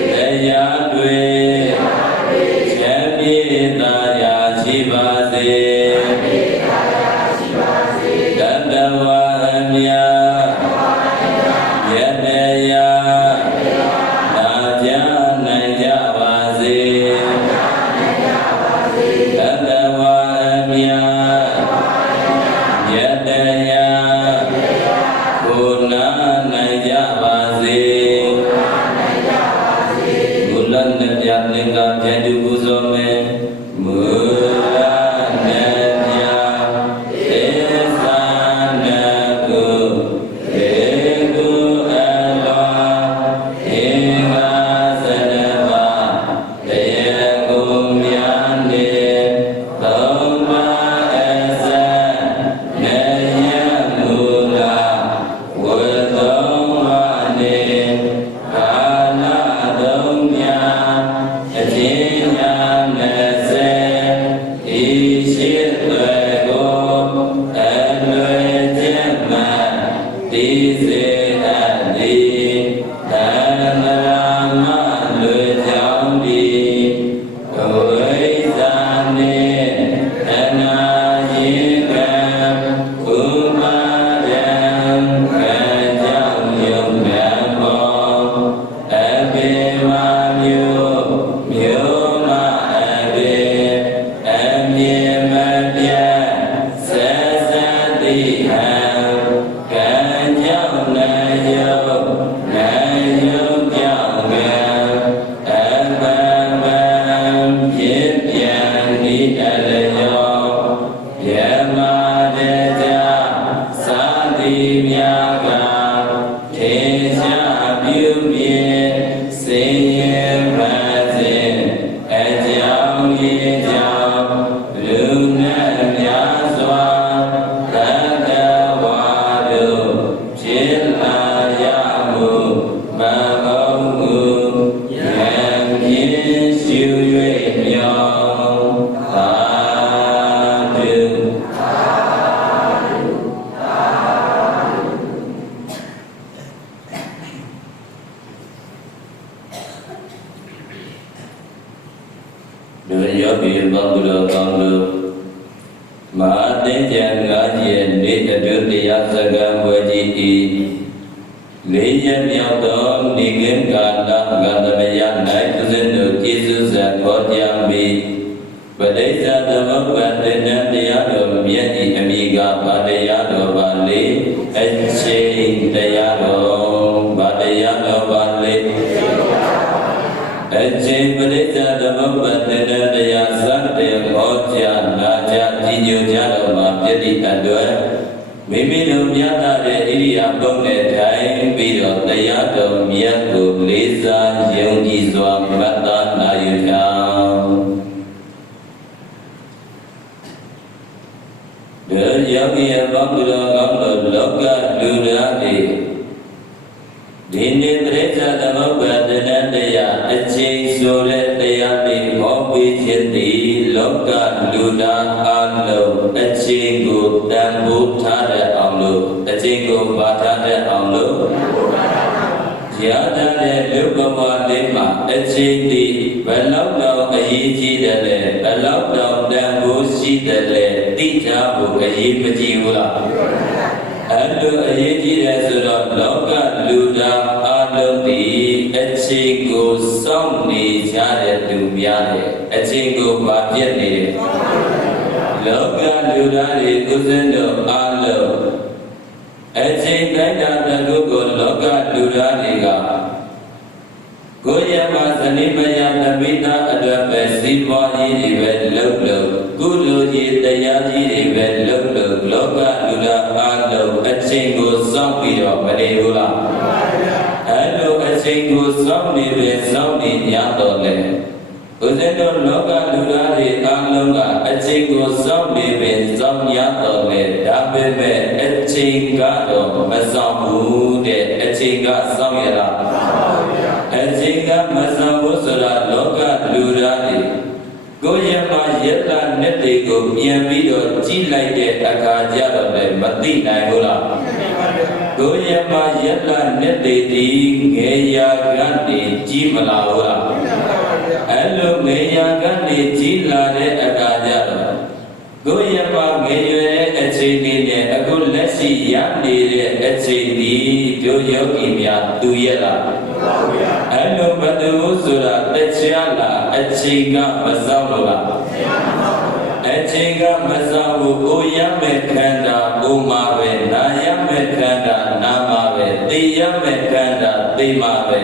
ေ သိ မဲ့ခန္ဓာသိမှာပဲ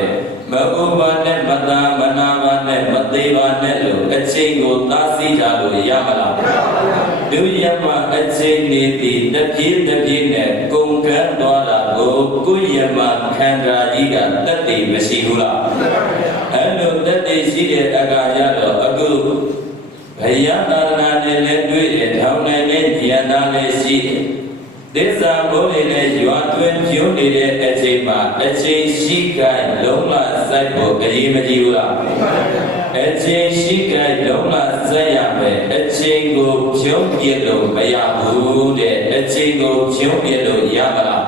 မဥပါနဲ့မသာမနာပါနဲ့မသေးပါနဲ့လို့အချိန်ကိုသားစီတာလို့ရမလားဒုယမအချိန်နေသည်တပြေးတပြေးနဲ့ကုန်ကန်းသွားတာကိုကိုယမခန္ဓာကြီးကတတ်သိမရှိဘူးလားအဲ့လိုတတ်သိရှိတဲ့အခါကျတော့အခုဘယသာသနာနဲ့လည်းတွေ့ရထောင်နိုင်တဲ့ဉာဏ်သားလည်းရှိတယ်သစ္စာဘုရားနဲ့ရွာသွင်းပြုံးနေတဲ့အချိန်မှာအချိန်ရှိခိုင်လုံးဝစိုက်ဖို့အရေးမကြီးဘူးလားအချိန်ရှိခိုင်လုံးဝစိုက်ရမယ်အချိန်ကိုပြုံးပြလို့မရဘူးတဲ့အချိန်ကိုပြုံးပြလို့ရမလား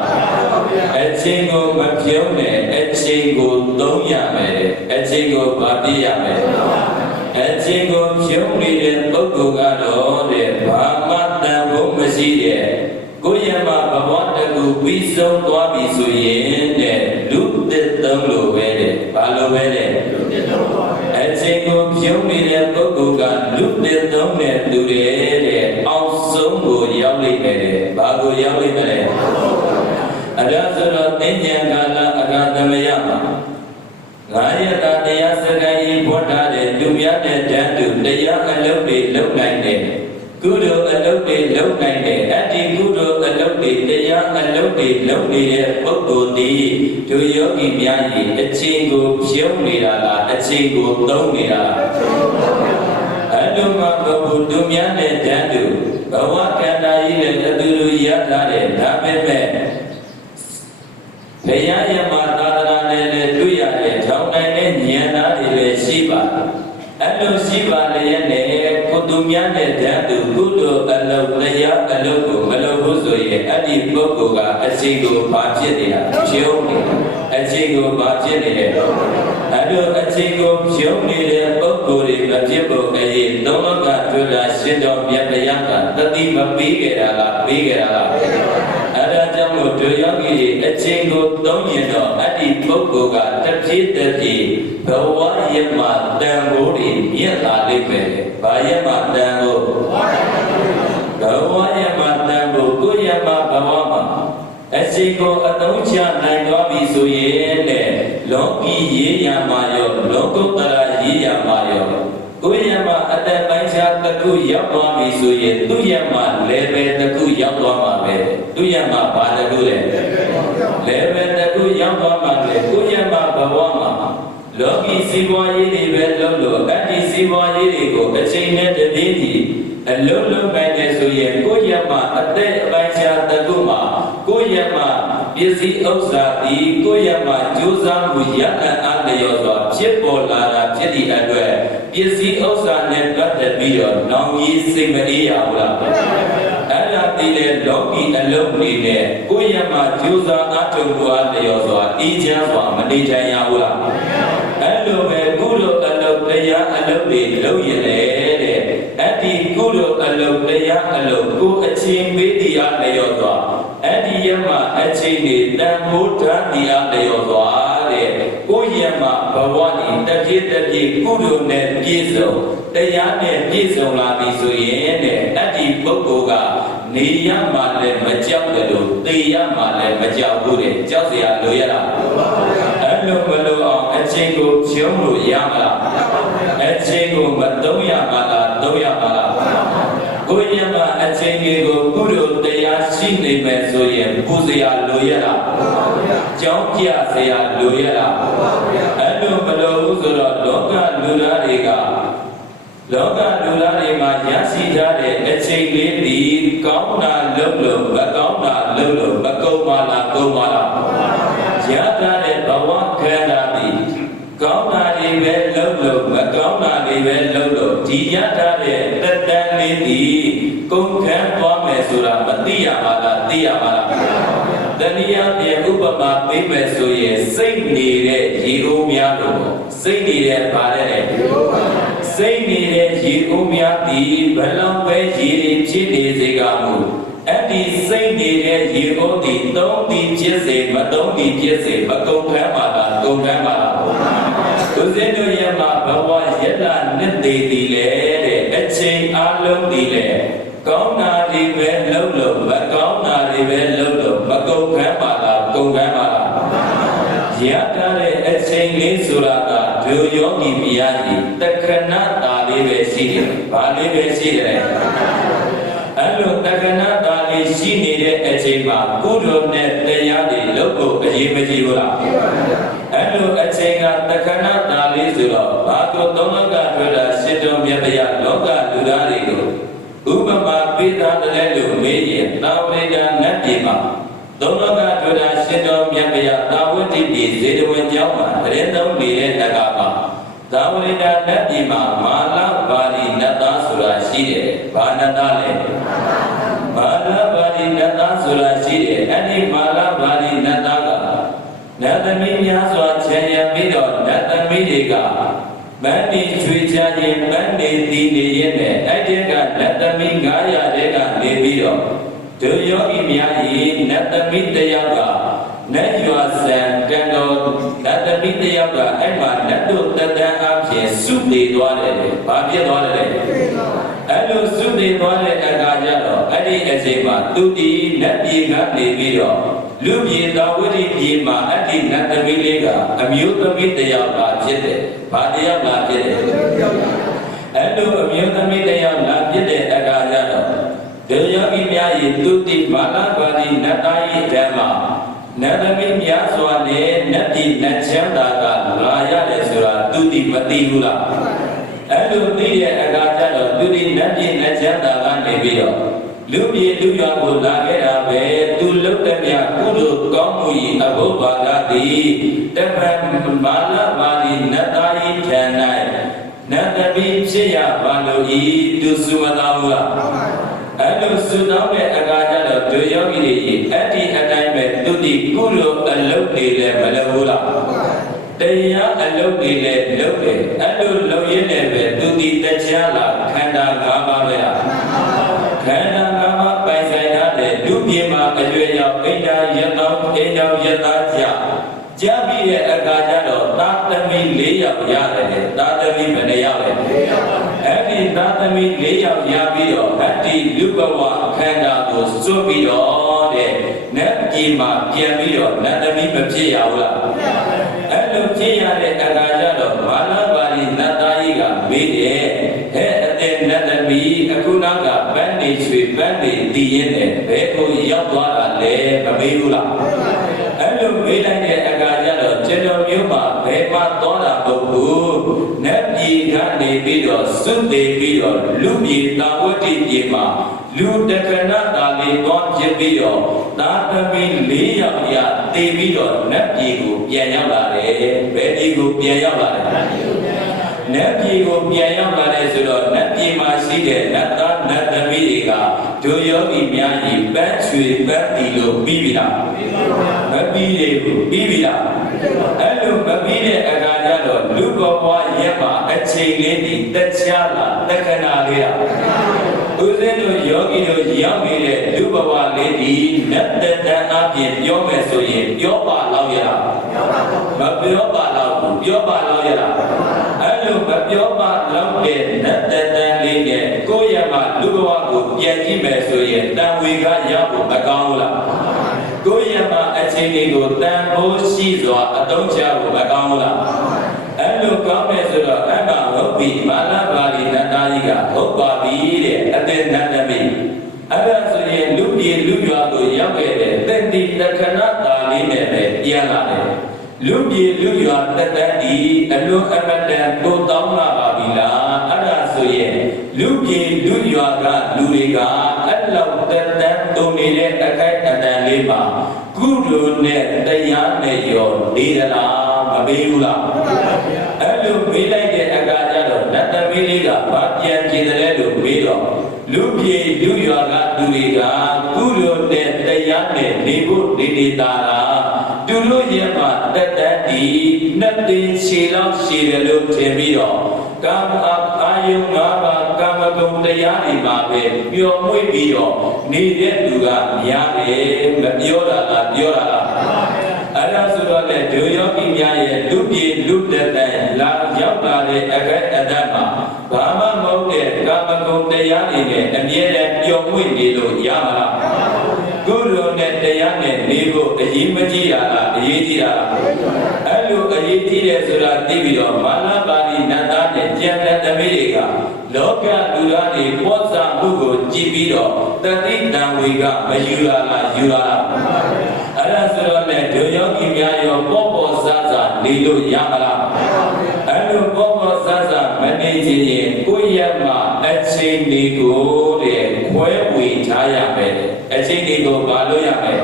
အချိန်ကိုမပြုံးနဲ့အချိန်ကိုသုံးရမယ်အချိန်ကိုဗာပြရမယ်အချိန်ကိုပြုံးနေတဲ့ပုဂ္ဂိုလ်ကတော့တဲ့ဘာမှတန်ဖို့မရှိတဲ့ကိုယ်ရမဘဝတကူပြီးဆုံးသွားပြီဆိုရင်တဲ့လူသစ်သုံးလိုပဲတဲ့ဘာလိုပဲတဲ့အချိန်ကိုပြုံးနေတဲ့ပုဂ္ဂိုလ်ကလူသစ်သုံးတဲ့သူတွေတဲ့အောက်ဆုံးကိုရောက်လိမ့်မယ်တဲ့ဘာကိုရောက်လိမ့်မလဲအဒါဆိုတော့သင်္ကြန်ကာလအကသမယမှာငါရတာတရားစကားကြီးဘောထားတဲ့လူများတဲ့တန်တူတရားအလုပ်တွေလုပ်နိုင်တယ်ကုသိုလ်အလုပ်တွေလုပ်နိုင်တယ်အတ္တိကုသိုလ်အလုပ်တွေတရားအလုပ်တွေလုပ်နေတဲ့ပုဂ္ဂိုလ်ဒီဒုယောဂီများကြီးအချိန်ကိုပြုံးနေတာလားအချိန်ကိုသုံးနေတာအဲ့လိုမှဘုဒုများနဲ့တန်တူဘဝကန္တာကြီးနဲ့အတူတူရထားတဲ့ဒါပေမဲ့ဘုရားယမသာသနာနဲ့လည်းတွေ့ရတဲ့ထောင်နိုင်တဲ့ဉာဏ်သားတွေလည်းရှိပါအဲ့လိုရှိပါလျက်နဲ့ကိုသူများနဲ့တန်းသူကုသိုလ်အလုပ်တရားအလုပ်ကိုမလုပ်ဘူးဆိုရင်အဲ့ဒီပုဂ္ဂိုလ်ကအချိန်ကိုဘာဖြစ်နေတာဖြုံးနေတာအချိန်ကိုဘာဖြစ်နေလဲအဲ့လိုအချိန်ကိုဖြုံးနေတဲ့ပုဂ္ဂိုလ်တွေမဖြစ်ဖို့အရေးသုံးလောကတွေ့တာရှင်တော်မြတ်တရားကတတိမပေးကြတာလားပေးကြတာလားအဲ့ဒါကြောင့်မို့ဒုယောဂီတွေအချိန်ကိုသုံးရင်တော့အဲ့ဒီပုဂ္ဂိုလ်ကတပြေးတပြေးဘဝရမတန်ဖိုးတွေမြင့်လာလိမ့်မယ်။ဘာရမတန်ဖိုးဘဝရမတန်ဖိုးကိုရမဘဝမှာအချိန်ကိုအသုံးချနိုင်သွားပြီဆိုရင်တဲ့လောကီရေးရမှာရောလောကုတ္တရာရေးရမှာရောကိုရမအတ္တပိုင်းခြားတစ်ခုရောက်သွားပြီဆိုရင်သူရမ level တစ်ခုရောက်သွားမှာပဲသူရမဘာတစ်ခုလဲ level တစ်ခုရောက်သွားမှာလေကိုရမဘဝမှာလောကီစီးပွားရေးတွေပဲလုပ်လို့အတ္တိစီးပွားရေးတွေကိုအချိန်နဲ့တည်းတည်းအလုံးလုံးနိုင်တယ်ဆိုရင်ကိုရမအသက်အပိုင်းခြားတစ်ခုမှာကိုရမပစ္စည်းဥစ္စာဒီကိုရမကြိုးစားမှုရအားလျော်စွာဖြစ်ပေါ်လာတာဖြစ်သည့်အတွက်ပစ္စည်းဥစ္စာနဲ့ပတ်သက်ပြီးတော့နောင်ကြီးစိတ်မအေးရဘူးလားအဲ့ဒါတည်းလေလောကီအလုံးနေတဲ့ကိုရမကြိုးစားအားထုတ်မှုအားလျော်စွာအေးချမ်းစွာမနေထိုင်ရဘူးလားအဲ့လိုပဲကုသိုလ်အလုပ်တရားအလုပ်တွေလုပ်ရလေတဲ့အတ္တိကုသိုလ်အလုပ်တရားအလုပ်ကိုအချင်းပေးတရားလျော်စွာအဲ့ဒီယမအချင်းတွေတန်ဖိုးထားတရားလျော်စွာတဲ့ကိုယမဘဝဤတပြည့်တပြည့်ကုသိုလ်နဲ့ပြည့်စုံတရားနဲ့ပြည့်စုံလာပြီဆိုရင်တဲ့အတ္တိပုဂ္ဂိုလ်ကနေရမှာလည်းမကြောက်တယ်လို့သိရမှာလည်းမကြောက်ဘူးတဲ့ကြောက်စရာလိုရတာအဲ့လိုမလို့အောင်အချင်းကိုဖြုံးလို့ရမလားအချင်းကိုမသုံးရမှာလားသုံးရမှာလားကိုရမအချင်းကြီးကိုကုသိုလ်တရားရှိနေမယ်ဆိုရင်ပူဇော်လိုရလားကြောင်းပြစရာလိုရလားအဲ့လိုမလို့ဘူးဆိုတော့လောကလူသားတွေကလောကလူသားတွေမှာရရှိထားတဲ့အချိန်လေးဒီကောင်းတာလုပ်လို့မကောင်းတာလုပ်လို့မကုန်ပါလားကုန်ပါလားရထားတဲ့ဘဝခန္ဓာဒီကောင်းတာတွေပဲလုပ်လို့မကောင်းတာတွေပဲလုပ်လို့ဒီရထားတဲ့တက်တန်းလေးဒီကုန်ခန်းသွားမယ်ဆိုတာမသိရပါလားသိရပါလားတဏှာပြေဥပမာပေးမယ်ဆိုရင်စိတ်နေတဲ့ရေအိုးများလို့စိတ်နေတဲ့ဗါတဲ့စိတ်နေတဲ့ရေအိုးများဒီဘလောက်ပဲရေတွေဖြစ်နေစေကမူအဲ့ဒီစိတ်နေတဲ့ရေအိုးဒီသုံးဒီဖြစ်စေမသုံးဒီဖြစ်စေမကုန်ခမ်းပါလားကုန်ခမ်းပါလားသူစင်းတို့ရမှာဘဝရတ္တနှစ်သေးသည်လေတဲ့အချိန်အလုံးဒီလေကောင်းတာတွေပဲလုပ်လို့မကောင်းတာတွေပဲလုပ်လို့မကုန်ခမ်းပါလားကုန်ခမ်းပါလား တဲ့အချိန်လေးဆိုတာကဒုယောဂီမယားကြီးတက္ကနာတာလေးပဲရှိတယ်။ဘာလေးပဲရှိတယ်။အဲ့လိုတက္ကနာတာလေးရှိနေတဲ့အချိန်မှာကုသိုလ်နဲ့တရားတွေလုပ်ဖို့အရေးမကြီးဘူးလား။အဲ့လိုအချိန်ကတက္ကနာတာလေးဆိုတော့ဘာလို့သုံးလောကထွက်တာရှင်းတော်မြတ်တရားလောကလူသားတွေကိုဥပမာပေးထားတယ်လို့မေးရင်သာဝတိကနတ်ပြည်မှာသုံးလောကထွက်တာရှင်းတော်မြတ်တရားသာဝတိပြည်ဇေတဝန်ကျောင်းမှာတရင်သုံးနေတဲ့တက္ကပါသာဝတိကနတ်ပြည်မှာမာလပါဠိနတ်သားဆိုတာရှိတယ်။ဘာနတ်သားလဲ။မာလပါဠိနတ်သားဆိုတာရှိတယ်။အဲ့ဒီမာလပါဠိနတ်သားကနတ်သမီးများစွာခြံရံပြီးတော့နတ်သမီးတွေကမန္တိချွေချရင်မန္တိတည်နေရဲ့နဲ့အဲ့ဒီကနတ်သမီး900တဲ့ကနေပြီးတော့ဒုယောဂီများဤနတ်သမီးတယောက်ကနတ်ရွာဆံကံတော်နတ်သမီးတယောက်ကအဲ့မှာနတ်တို့တတန်းအဖြစ်စုတည်သွားတယ်။ဘာဖြစ်သွားလဲ။အဲ့လိုစုတည်သွားတဲ့အခါကျတော့အဲ့ဒီအချိန်မှာသူဒီနတ်ပြည်ကနေပြီးတော့လူပြည်သာဝတိပြည်မှာအဲ့ဒီနတ်သမီးလေးကအမျိုးသမီးတယောက်ကဖြစ်တယ်။ဘာတယောက်ကဖြစ်တယ်။အဲ့လိုအမျိုးသမီးတယောက်ကဖြစ်တဲ့အခါကျတော့ဒုယောဂီများဤသူတိမာလပါဠိနတ်သားဤဓမ္မနတ်သမီးများစွာနဲ့နတ်ပြည်နတ်ချမ်းသာကလာရတယ်ဆိုတာသူတိမသိဘူးလားအဲ့လိုသိတဲ့အခါကျတော့သူတိနတ်ပြည်နတ်ချမ်းသာကနေပြီးတော့လူပြည်လူရွာကိုလာခဲ့တာပဲသူလုတ်တဲ့မြတ်ကုသိုလ်ကောင်းမှုဤအဘုဘာဒတိတပံမာလပါဠိနတ်သားဤထံ၌နတ်သမီးဖြစ်ရပါလို့ဤသူစုမတော်ဘူးလားအဲ့လိုစုတော်တဲ့အခါကျတော့ဒုယောဂီတွေအဲ့ဒီအတိုင်းပဲသူတိကုသိုလ်အလုပ်တွေလည်းမလုပ်ဘူးလားတရားအလုပ်တွေလည်းလုပ်တယ်အဲ့လိုလုပ်ရင်းနဲ့ပဲသူတိတရားလာခန္ဓာ၅ပါးပဲလားခန္ဓာ၅ပါးပိုင်ဆိုင်တဲ့လူပြေမှာအရွယ်ရောက်အိန္ဒာယတောအိန္ဒာယတာကြားပြီးတဲ့အခါကျတော့သာသမီ4ယောက်ရတယ်သာသမီဘယ်နှယောက်လဲအဲ့ဒီသာသမီ4ယောက်ရပြီးတော့အတ္တိလူဘဝခန္ဓာကိုစွန့်ပြီးတော့တဲ့နတ်ပြည်မှာပြန်ပြီးတော့နတ်သမီးမဖြစ်ရဘူးလားအဲ့လိုဖြစ်ရတဲ့အခါကျတော့မာလပါဠိနတ်သားကြီးကမေးတယ်ဟဲ့အတဲ့နတ်သမီးအခုနောက်ကဗန်းနေရွှေဗန်းနေတည်ရင်လည်းဘယ်ကိုရောက်သွားတာလဲမမေးဘူးလားအဲ့လိုမေးလိုက်တဲ့အခါကျတော့ကျွန်တော်မျိုးမှာဘယ်မှသွားတာမဟုတ်ဘူးနတ်ပြည်ကနေပြီးတော့စွန့်တည်ပြီးတော့လူပြည်သာဝတိပြည်မှာလူတက္ကနာတာလေးသွားဖြစ်ပြီးတော့သာသမီ4ယောက်ရတည်ပြီးတော့နတ်ပြည်ကိုပြန်ရောက်လာတယ်ဘယ်ပြည်ကိုပြန်ရောက်လာလဲနတ်ပြည်ကိုပြန်ရောက်လာတယ်ဆိုတော့နတ်ပြည်မှာရှိတဲ့နတ်သားနတ်သမီးတွေကဒုယောဂီများကြီးပန်းချွေပန်းတီလို့ပြီးပြီလားမပြီးသေးဘူးပြီးပြီလားအဲ့လိုမပြီးတဲ့အခါကျတော့လူဘဝရက်မှာအချိန်လေးဒီတရားလာတက္ကနာလေးလားဦးဇင်းတို့ယောဂီတို့ရောက်နေတဲ့လူဘဝလေးဒီနတ်တတန်အပြင်ပြောမယ်ဆိုရင်ပြောပါလောက်ရလားမပြောပါလောက်ဘူးပြောပါလောက်ရလားအဲ့လိုမပြောပါလောက်တဲ့နတ်တတန်လေးနဲ့ကိုယ့်ရမလူဘဝကိုပြန်ကြည့်မယ်ဆိုရင်တန်ဝေကရောက်ဖို့မကောင်းဘူးလားကိုယ့်ရမအချိန်လေးကိုတန်ဖိုးရှိစွာအသုံးချဖို့မကောင်းဘူးလားအဲ့လိုကောင်းမယ်ဆိုတော့အမှဟုတ်ပြီမာလပါဠိနတ်သားကြီးကဟုတ်ပါပြီတဲ့အတဲ့နတ်သမီးအဲ့ဒါဆိုရင်လူပြည်လူရွာကိုရောက်ခဲ့တဲ့တန်တိတက္ကနာတာလေးနဲ့ပဲပြန်လာတယ်လူပြည်လူရွာတတန်းဒီအလွန်အမတန်တိုးတောင်းလာပါပြီလားအဲ့ဒါဆိုရင်လူပြည်လူရွာကလူတွေကအဲ့လောက်တတန်းတုံနေတဲ့အခိုက်အတန့်လေးမှာကုသိုလ်နဲ့တရားနဲ့ရောနေသလားမပေးဘူးလားအဲ့လိုမေးလိုက်တဲ့အခါကျတော့နတ်သမီးလေးကဘာပြန်ကြည့်တယ်လို့မေးတော့လူပြည်လူရွာကလူတွေကကုသိုလ်နဲ့တရားနဲ့နေဖို့နေတာလားသူတို့ရဲ့မှာတတတ်ဒီနှစ်သိန်းခြေလောက်ရှိတယ်လို့ထင်ပြီးတော့ကာမအာယု၅ပါးကာမဂုဏ်တရားတွေမှာပဲပျော်မွေ့ပြီးတော့နေတဲ့သူကများတယ်မပြောတာလားပြောတာလားအဲ့ဒါဆိုတော့လေဒုယောဂီများရဲ့လူပြည်လူတက်တဲ့လာရောက်လာတဲ့အခိုက်အတန့်မှာဘာမှမဟုတ်တဲ့ကာမဂုဏ်တရားတွေနဲ့အမြဲတမ်းပျော်မွေ့နေလို့ရမှာလား ကုလိုနဲ့တရားနဲ့နေဖို့အရေးမကြီးရလားအရေးကြီးတာအဲ့လိုအရေးကြီးတယ်ဆိုတာသိပြီးတော့မာနပါဠိနတ်သားနဲ့ကျန်တဲ့သမီးတွေကလောကလူသားတွေပေါ်စာမှုကိုကြည့်ပြီးတော့တတိတံဝေကမယူလာလားယူလာလားအဲ့ဒါဆိုတော့လည်းဒုယောဂီများရောပေါ်ဆဆနေလို့ရမလားအဲ့လိုပေါ်ဆဆမနေခြင်းရင်ကိုယ့်ရဲ့မှာအချိန်လေးကိုတဲ့ခွဲဝေထားရမယ်အချိန်လေးကိုမလို့ရမယ်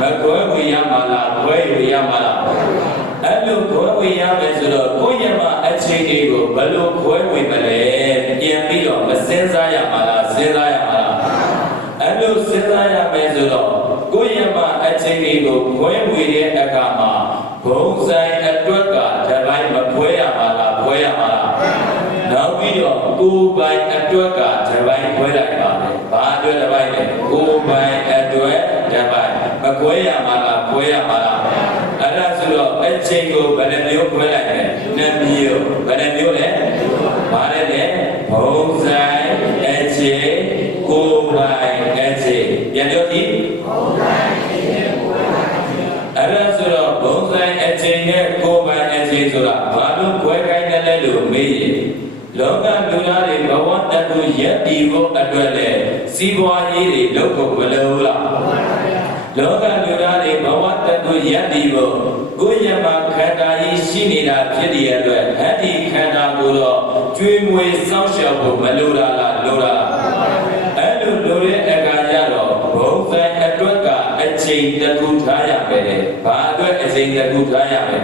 မခွဲဝေရမှာလားခွဲဝေရမှာလားအဲ့လိုခွဲဝေရမယ်ဆိုတော့ကိုယ့်ရဲ့မှာအချိန်လေးကိုဘယ်လိုခွဲဝေမလဲပြန်ပြီးတော့မစင်းစားရမှာလားစဉ်းစားရမှာလားအဲ့လိုစဉ်းစားရမယ်ဆိုတော့ကိုယ့်ရဲ့မှာအချိန်လေးကိုခွဲဝေတဲ့အခါမှာဘုံဆိုင်အတွက်ကတပိုင်းမခွဲရမှာလားခွဲရမှာလားနောက်ပြီးတော့ကိုယ်ပိုင်အတွက်ကတပိုင်းခွဲလိုက်ပါမယ်ဘာအတွက်တပိုင်းလဲကိုယ်ပိုင်အတွက်တပိုင်းမခွဲရမှာလားခွဲရမှာလားအဲ့ဒါဆိုတော့အချိန်ကိုဘယ်နှမျိုးခွဲလိုက်လဲနှစ်မျိုးဘယ်နှမျိုးလဲဘာလဲလဲဘုံဆိုင်အချိန်ကိုယ်ပိုင်အချိန်ပြန်ပြောကြည့်ဘုံဆိုင်အချိန်ကိုယ်ပိုင်အဲ့ဒါဆိုတော့ဘုံဆိုင်အချိန်နဲ့ကိုယ်ပိုင်အချိန်ဆိုတာဘာလို့ခွဲခိုင်းတယ်လဲလို့မေးရင်လောကလူသားတွေဘဝတကူရက်တည်ဖို့အတွက်လေစီးပွားရေးတွေလုပ်ဖို့မလိုဘူးလားလောကလူသားတွေဘဝတကူရက်တည်ဖို့ကိုယ်ရမှာခန္ဓာကြီးရှိနေတာဖြစ်တဲ့အတွက်အဲ့ဒီခန္ဓာကိုတော့ကျွေးမွေးစောင့်ရှောက်ဖို့မလိုတာလားလိုတာလားအဲ့လိုလိုတဲ့အခါကျတော့ဘုံဆိုင်အတွက်ကအချိန်တကူထားရမယ်လေဘာအတွက်အချိန်တကူထားရမလဲ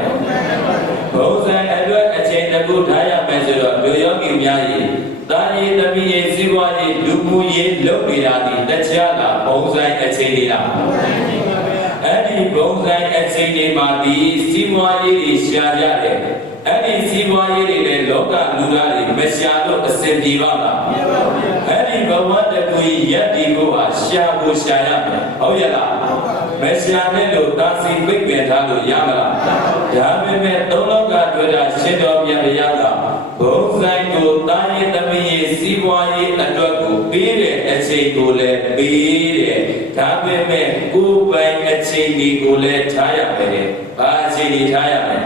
ဘုံဆိုင်အတွက်အချိန်တကူထားရမယ်ဆိုတော့လူယောဂီများကြီးတာရီသမီးရေးစီးပွားရေးလူမှုရေးလုပ်နေတာဒီတခြားလားဘုံဆိုင်အချိန်တွေလားအဲ့ဒီဘုံဆိုင်အချိန်တွေမှာဒီစီးပွားရေးတွေရှားရတယ်အဲ့ဒီစီးပွားရေးတွေလည်းလောကလူသားတွေမရှာလို့အစဉ်ပြေပါလားအဲ့ဒီဘဝတကူရက်ဒီကိုဟာရှာဖို့ရှာရမယ်ဟုတ်ရဲ့လားမရှာနဲ့လို့တာစီပိတ်ပင်ထားလို့ရမလားဒါပေမဲ့သုံးလောကတွေ့တာရှင်တော်မြတ်ဘုရားကဘုံဆိုင်ကိုတာရည်သမီးရေးစီးပွားရေးအတွက်ကိုပေးတဲ့အချိန်ကိုလည်းပေးတယ်ဒါပေမဲ့ကိုယ်ပိုင်အချိန်ဒီကိုလည်းထားရမယ်ဘာအချိန်ဒီထားရမလဲ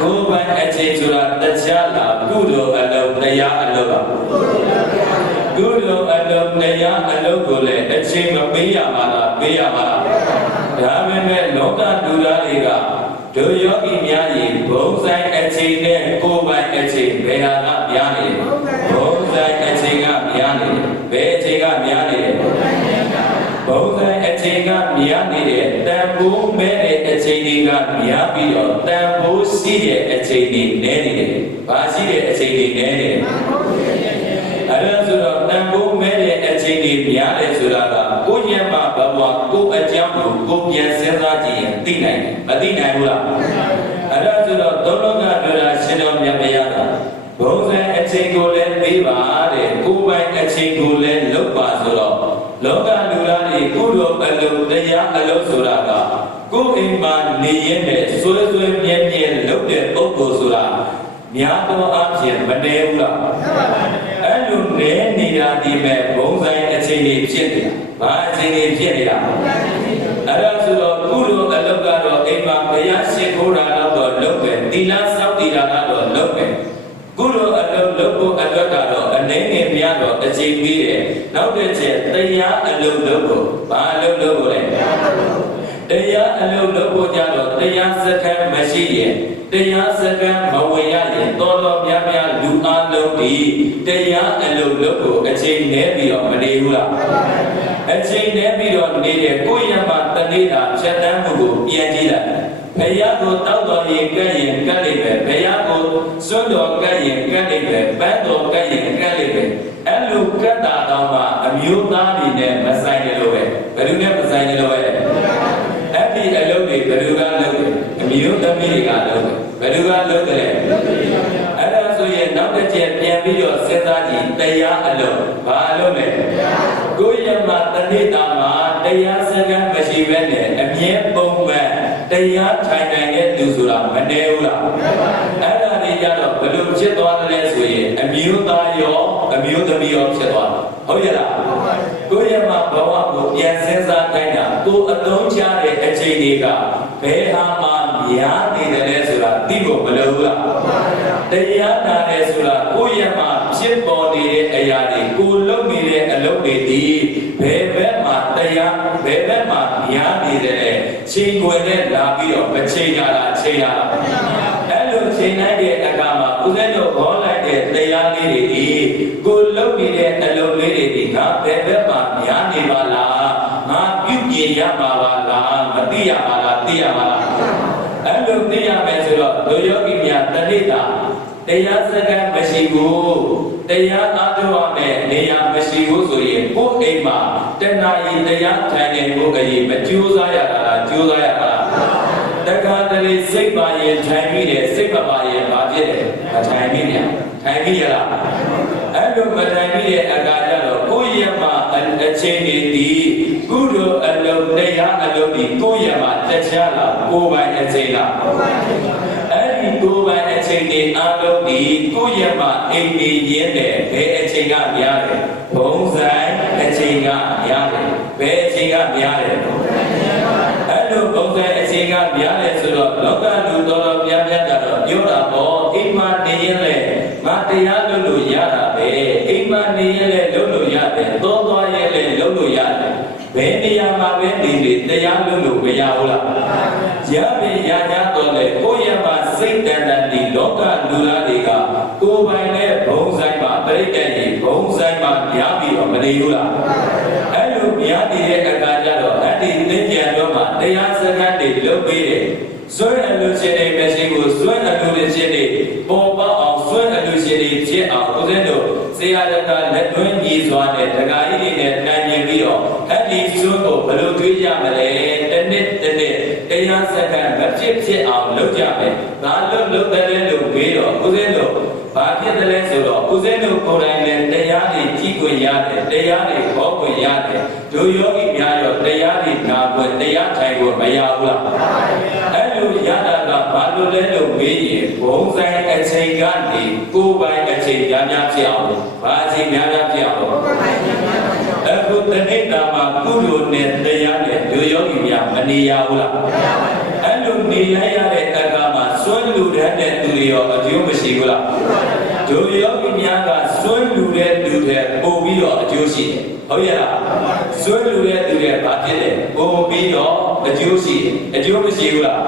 ကိုယ်ပိုင်အချိန်ဆိုတာတခြားလားကုသိုလ်အလုပ်တရားအလုပ်ပါကုသိုလ်အလုပ်တရားအလုပ်ကိုလည်းအချိန်မပေးရမှာလားပေးရမှာလားဒါပေမဲ့လောကလူသားတွေကဒုယောဂီများကြီးဘုံဆိုင်အချိန်နဲ့ကိုယ်ပိုင်အချိန်ဘယ်ဟာကများနေလဲဘုံဆိုင်အချိန်ကများနေတယ်ဘယ်အချိန်ကများနေလဲဘုံဆိုင်အချိန်ကများနေတဲ့တန်ဖိုးမဲ့တဲ့အချိန်တွေကများပြီးတော့တန်ဖိုးရှိတဲ့အချိန်တွေနည်းနေတယ်ဘာရှိတဲ့အချိန်တွေနည်းနေတယ်အဲ့ဒါဆိုတော့တန်ဖိုးမဲ့တဲ့အချိန်တွေများတယ်ဆိုတာကကိုယ့်ရဲ့မှာဘဝကိုယ့်အကြောင်းကိုကိုယ်ပြန်စဉ်းစားကြည့်ရင်သိနိုင်တယ်မသိနိုင်ဘူးလားအဲ့ဒါဆိုတော့သုံးလောကတွေ့တာရှင်တော်မြတ်ဘုရားကဘုံဆိုင်အချိန်ကိုလည်းပေးပါတဲ့ကိုယ်ပိုင်အချိန်ကိုလည်းလုပ်ပါဆိုတော့လောကလူသားတွေကုသိုလ်အလုပ်တရားအလုပ်ဆိုတာကကိုယ်အိမ်မှာနေရတဲ့ဆွေးဆွေးမြဲမြဲလုပ်တဲ့ပုဂ္ဂိုလ်ဆိုတာများသောအားဖြင့်မနေဘူးလားအဲ့လိုနေနေတာဒီမဲ့ဘုံဆိုင်အချိန်တွေဖြစ်နေတာဘာအချိန်တွေဖြစ်နေတာအဲ့ဒါဆိုတော့ကုသိုလ်အလုပ်ကတော့အိမ်မှာဘုရားရှိခိုးတာတော့လုပ်ပဲသီလစောင့်တည်တာတော့လုပ်ပဲကုသိုလ်အလုပ်လုပ်ဖို့အတွက်ကတော့အနေငယ်များတော့အချိန်ပြီးတယ်နောက်တစ်ချက်တရားအလုပ်လုပ်ဖို့ဘာအလုပ်လုပ်ဖို့လဲတရားအလုပ်လုပ်ဖို့ကြတော့တရားစခန်းမရှိရင်တရားစခန်းမဝင်ရရင်တော်တော်များများလူအလုံးဒီတရားအလုပ်လုပ်ဖို့အချိန်နဲ့ပြီးတော့မနေဘူးလားအချိန်နဲ့ပြီးတော့နေတဲ့ကိုယ့်ရမှာတနေတာဖြတ်တန်းမှုကိုပြန်ကြည့်လိုက်ဘုရားကိုတောက်တော်ရင်ကဲ့ရင်ကဲ့လိမ့်မယ်ဘုရားကိုစွန့်တော်ကဲ့ရင်ကဲ့လိမ့်မယ်ဘတ်တော်ကဲ့ရင်ကဲ့လိမ့်မယ်အဲ့လိုကတ်တာတော့မှအမျိုးသားတွေနဲ့မဆိုင်တယ်လို့ပဲဘယ်သူနဲ့မဆိုင်တယ်လို့ပဲအဲ့ဒီအလုပ်တွေဘယ်သူကလုပ်တယ်အမျိုးသမီးတွေကလုပ်တယ်ဘယ်သူကလုပ်တယ်အဲ့ဒါဆိုရင်နောက်တစ်ချက်ပြန်ပြီးတော့စဉ်းစားကြည့်တရားအလုပ်ဘာအလုပ်လဲကိုယ့်ရမှာတဏိတာမှာတရားစကားမရှိဘဲနဲ့အမြဲပုံမှန်တရားထိုင်နိုင်တဲ့သူဆိုတာမနေဘူးလားအဲ့ဒါတွေကြတော့ဘယ်လိုဖြစ်သွားတယ်လဲဆိုရင်အမျိုးသားရောအမျိုးသမီးရောဖြစ်သွားတယ်ဟုတ်ရဲ့လားကိုယ့်ရမှာဘဝကို ပြန်စဉ်းစားတိုင်းတာကိုအသုံးချတဲ့အချိန်တွေကဘယ်ဟာမှများနေတယ်လဲဆိုတာသိဖို့မလိုဘူးလားတရားနာတယ်ဆိုတာကိုယ့်ရဲ့မှာဖြစ်ပေါ်နေတဲ့အရာတွေကိုလုပ်နေတဲ့အလုပ်တွေဒီဘယ်ဘက်မှာတရားဘယ်ဘက်မှာများနေတယ်ချိန်ခွင်နဲ့လာပြီးတော့မချိန်ရတာချိန်ရတာအဲ့လိုချိန်လိုက်တဲ့အခါမှာဦးဇင်းတို့ခေါ်လိုက်တဲ့တရားလေးတွေကိုလုပ်နေတဲ့အလုပ်လေးတွေငါဘယ်ဘက်မှာများနေပါလားငါပြုပြင်ရမှာပါလားမသိရပါလားသိရပါလားအဲ့လိုသိရမယ်ဆိုတော့လူယောဂီများတဏိတာတရားစကားမရှိဘူးတရားအားထုတ်ရမယ်နေရာမရှိဘူးဆိုရင်ကိုယ်အိမ်မှာတဏှာကြီးတရားထိုင်နေဖို့အရေးမကြိုးစားရတာလားကြိုးစားရတာလားတခါတလေစိတ်ပါရင်ထိုင်ပြီးတယ်စိတ်မပါရင်ဘာဖြစ်တယ်မထိုင်ပြီးတယ်ထိုင်ပြီးရလားအဲ့လိုမထိုင်ပြီးတဲ့အခါကျတော့ကိုယ့်ရဲ့မှာအချိန်တွေဒီကုသိုလ်အလုံးတရားအလုံးဒီကိုယ့်ရဲ့မှာတခြားလားကိုယ်ပိုင်အချိန်လားအဲ့ဒီကိုယ်ပိုင်အချိန်တွေအားလုံးဒီကိုယ့်ရဲ့မှာအိမ်နေရင်းတယ်ဘယ်အချိန်ကများတယ်ဘုံဆိုင်အချိန်ကများတယ်ဘယ်အချိန်ကများတယ်အဲ့လိုဘုံဆိုင်အချိန်ကများတယ်ဆိုတော့လောကလူတော်တော်များများကတော့ပြောတာပေါ့အိမ်မှာနေရင်လေငါတရားလုပ်လို့ရတာပဲအိမ်မှာနေရင်လည်းလုပ်လို့ရတယ်သောသွားရင်လည်းလုပ်လို့ရတယ်ဘယ်နေရာမှာပဲနေနေတရားလုပ်လို့မရဘူးလားရပြီရကြတော့လေကိုယ့်ရဲ့မှာစိတ်တန်တန်ဒီလောကလူသားတွေကကိုယ်ပိုင်နဲ့ဘုံဆိုင်မှာပြိတ္တကြီးဘုံဆိုင်မှာများပြီးတော့မနေဘူးလားအဲ့လိုများနေတဲ့အခါကျတော့အဲ့ဒီသင်္ကြန်တော့မှတရားစကားတွေလုပ်ပေးတယ်စွဲအလူရှင်တွေမရှိဘူးစွဲအလူရှင်တွေပေါ်ပေါက်အောင်စွဲအလူရှင်တွေဖြစ်အောင်ဦးဇင်းတို့ဆရာတော်ကလက်တွင်းကြီးစွာနဲ့တက္ကကြီးတွေနဲ့တန်မြင်ပြီးတော့အဲ့ဒီစွဲကိုဘယ်လိုတွေးရမလဲတစ်နှစ်တရားစကားမဖြစ်အောင်လုပ်ကြမယ်ငါလုပ်တယ်လို့ပြီးတော့ဦးဇင်းတို့ဘာဖြစ်တယ်လဲဆိုတော့ဦးဇင်းတို့ကိုယ်တိုင်လည်းတရားတွေကြည့်ခွင့်ရတယ်တရားတွေဟောခွင့်ရတယ်ဒုယောဂီများရောတရားတွေနာခွင့်တရားထိုင်ခွင့်မရဘူးလားအဲ့လိုရတာကဘာလို့လဲလို့မေးရင်ဘုံဆိုင်အချိန်ကနေကိုယ်ပိုင်အချိန်များများဖြစ်အောင်ဘာအချိန်များများဖြစ်အောင်အခုတနေ့တာမှာကုသိုလ်နဲ့တရားနဲ့ဒုယောဂီများမနေရဘူးလားအဲ့လိုနေရတဲ့အခါမှာစွန့်လူတဲ့သူတွေရောအကျိုးမရှိဘူးလားဒုယောဂီများကစွန့်လူတဲ့သူတွေပို့ပြီးတော့အကျိုးရှိတယ်ဟုတ်ရဲ့လားစွန့်လူတဲ့သူတွေဘာဖြစ်လဲပို့ပြီးတော့အကျိုးရှိတယ်အကျိုးမရှိဘူးလား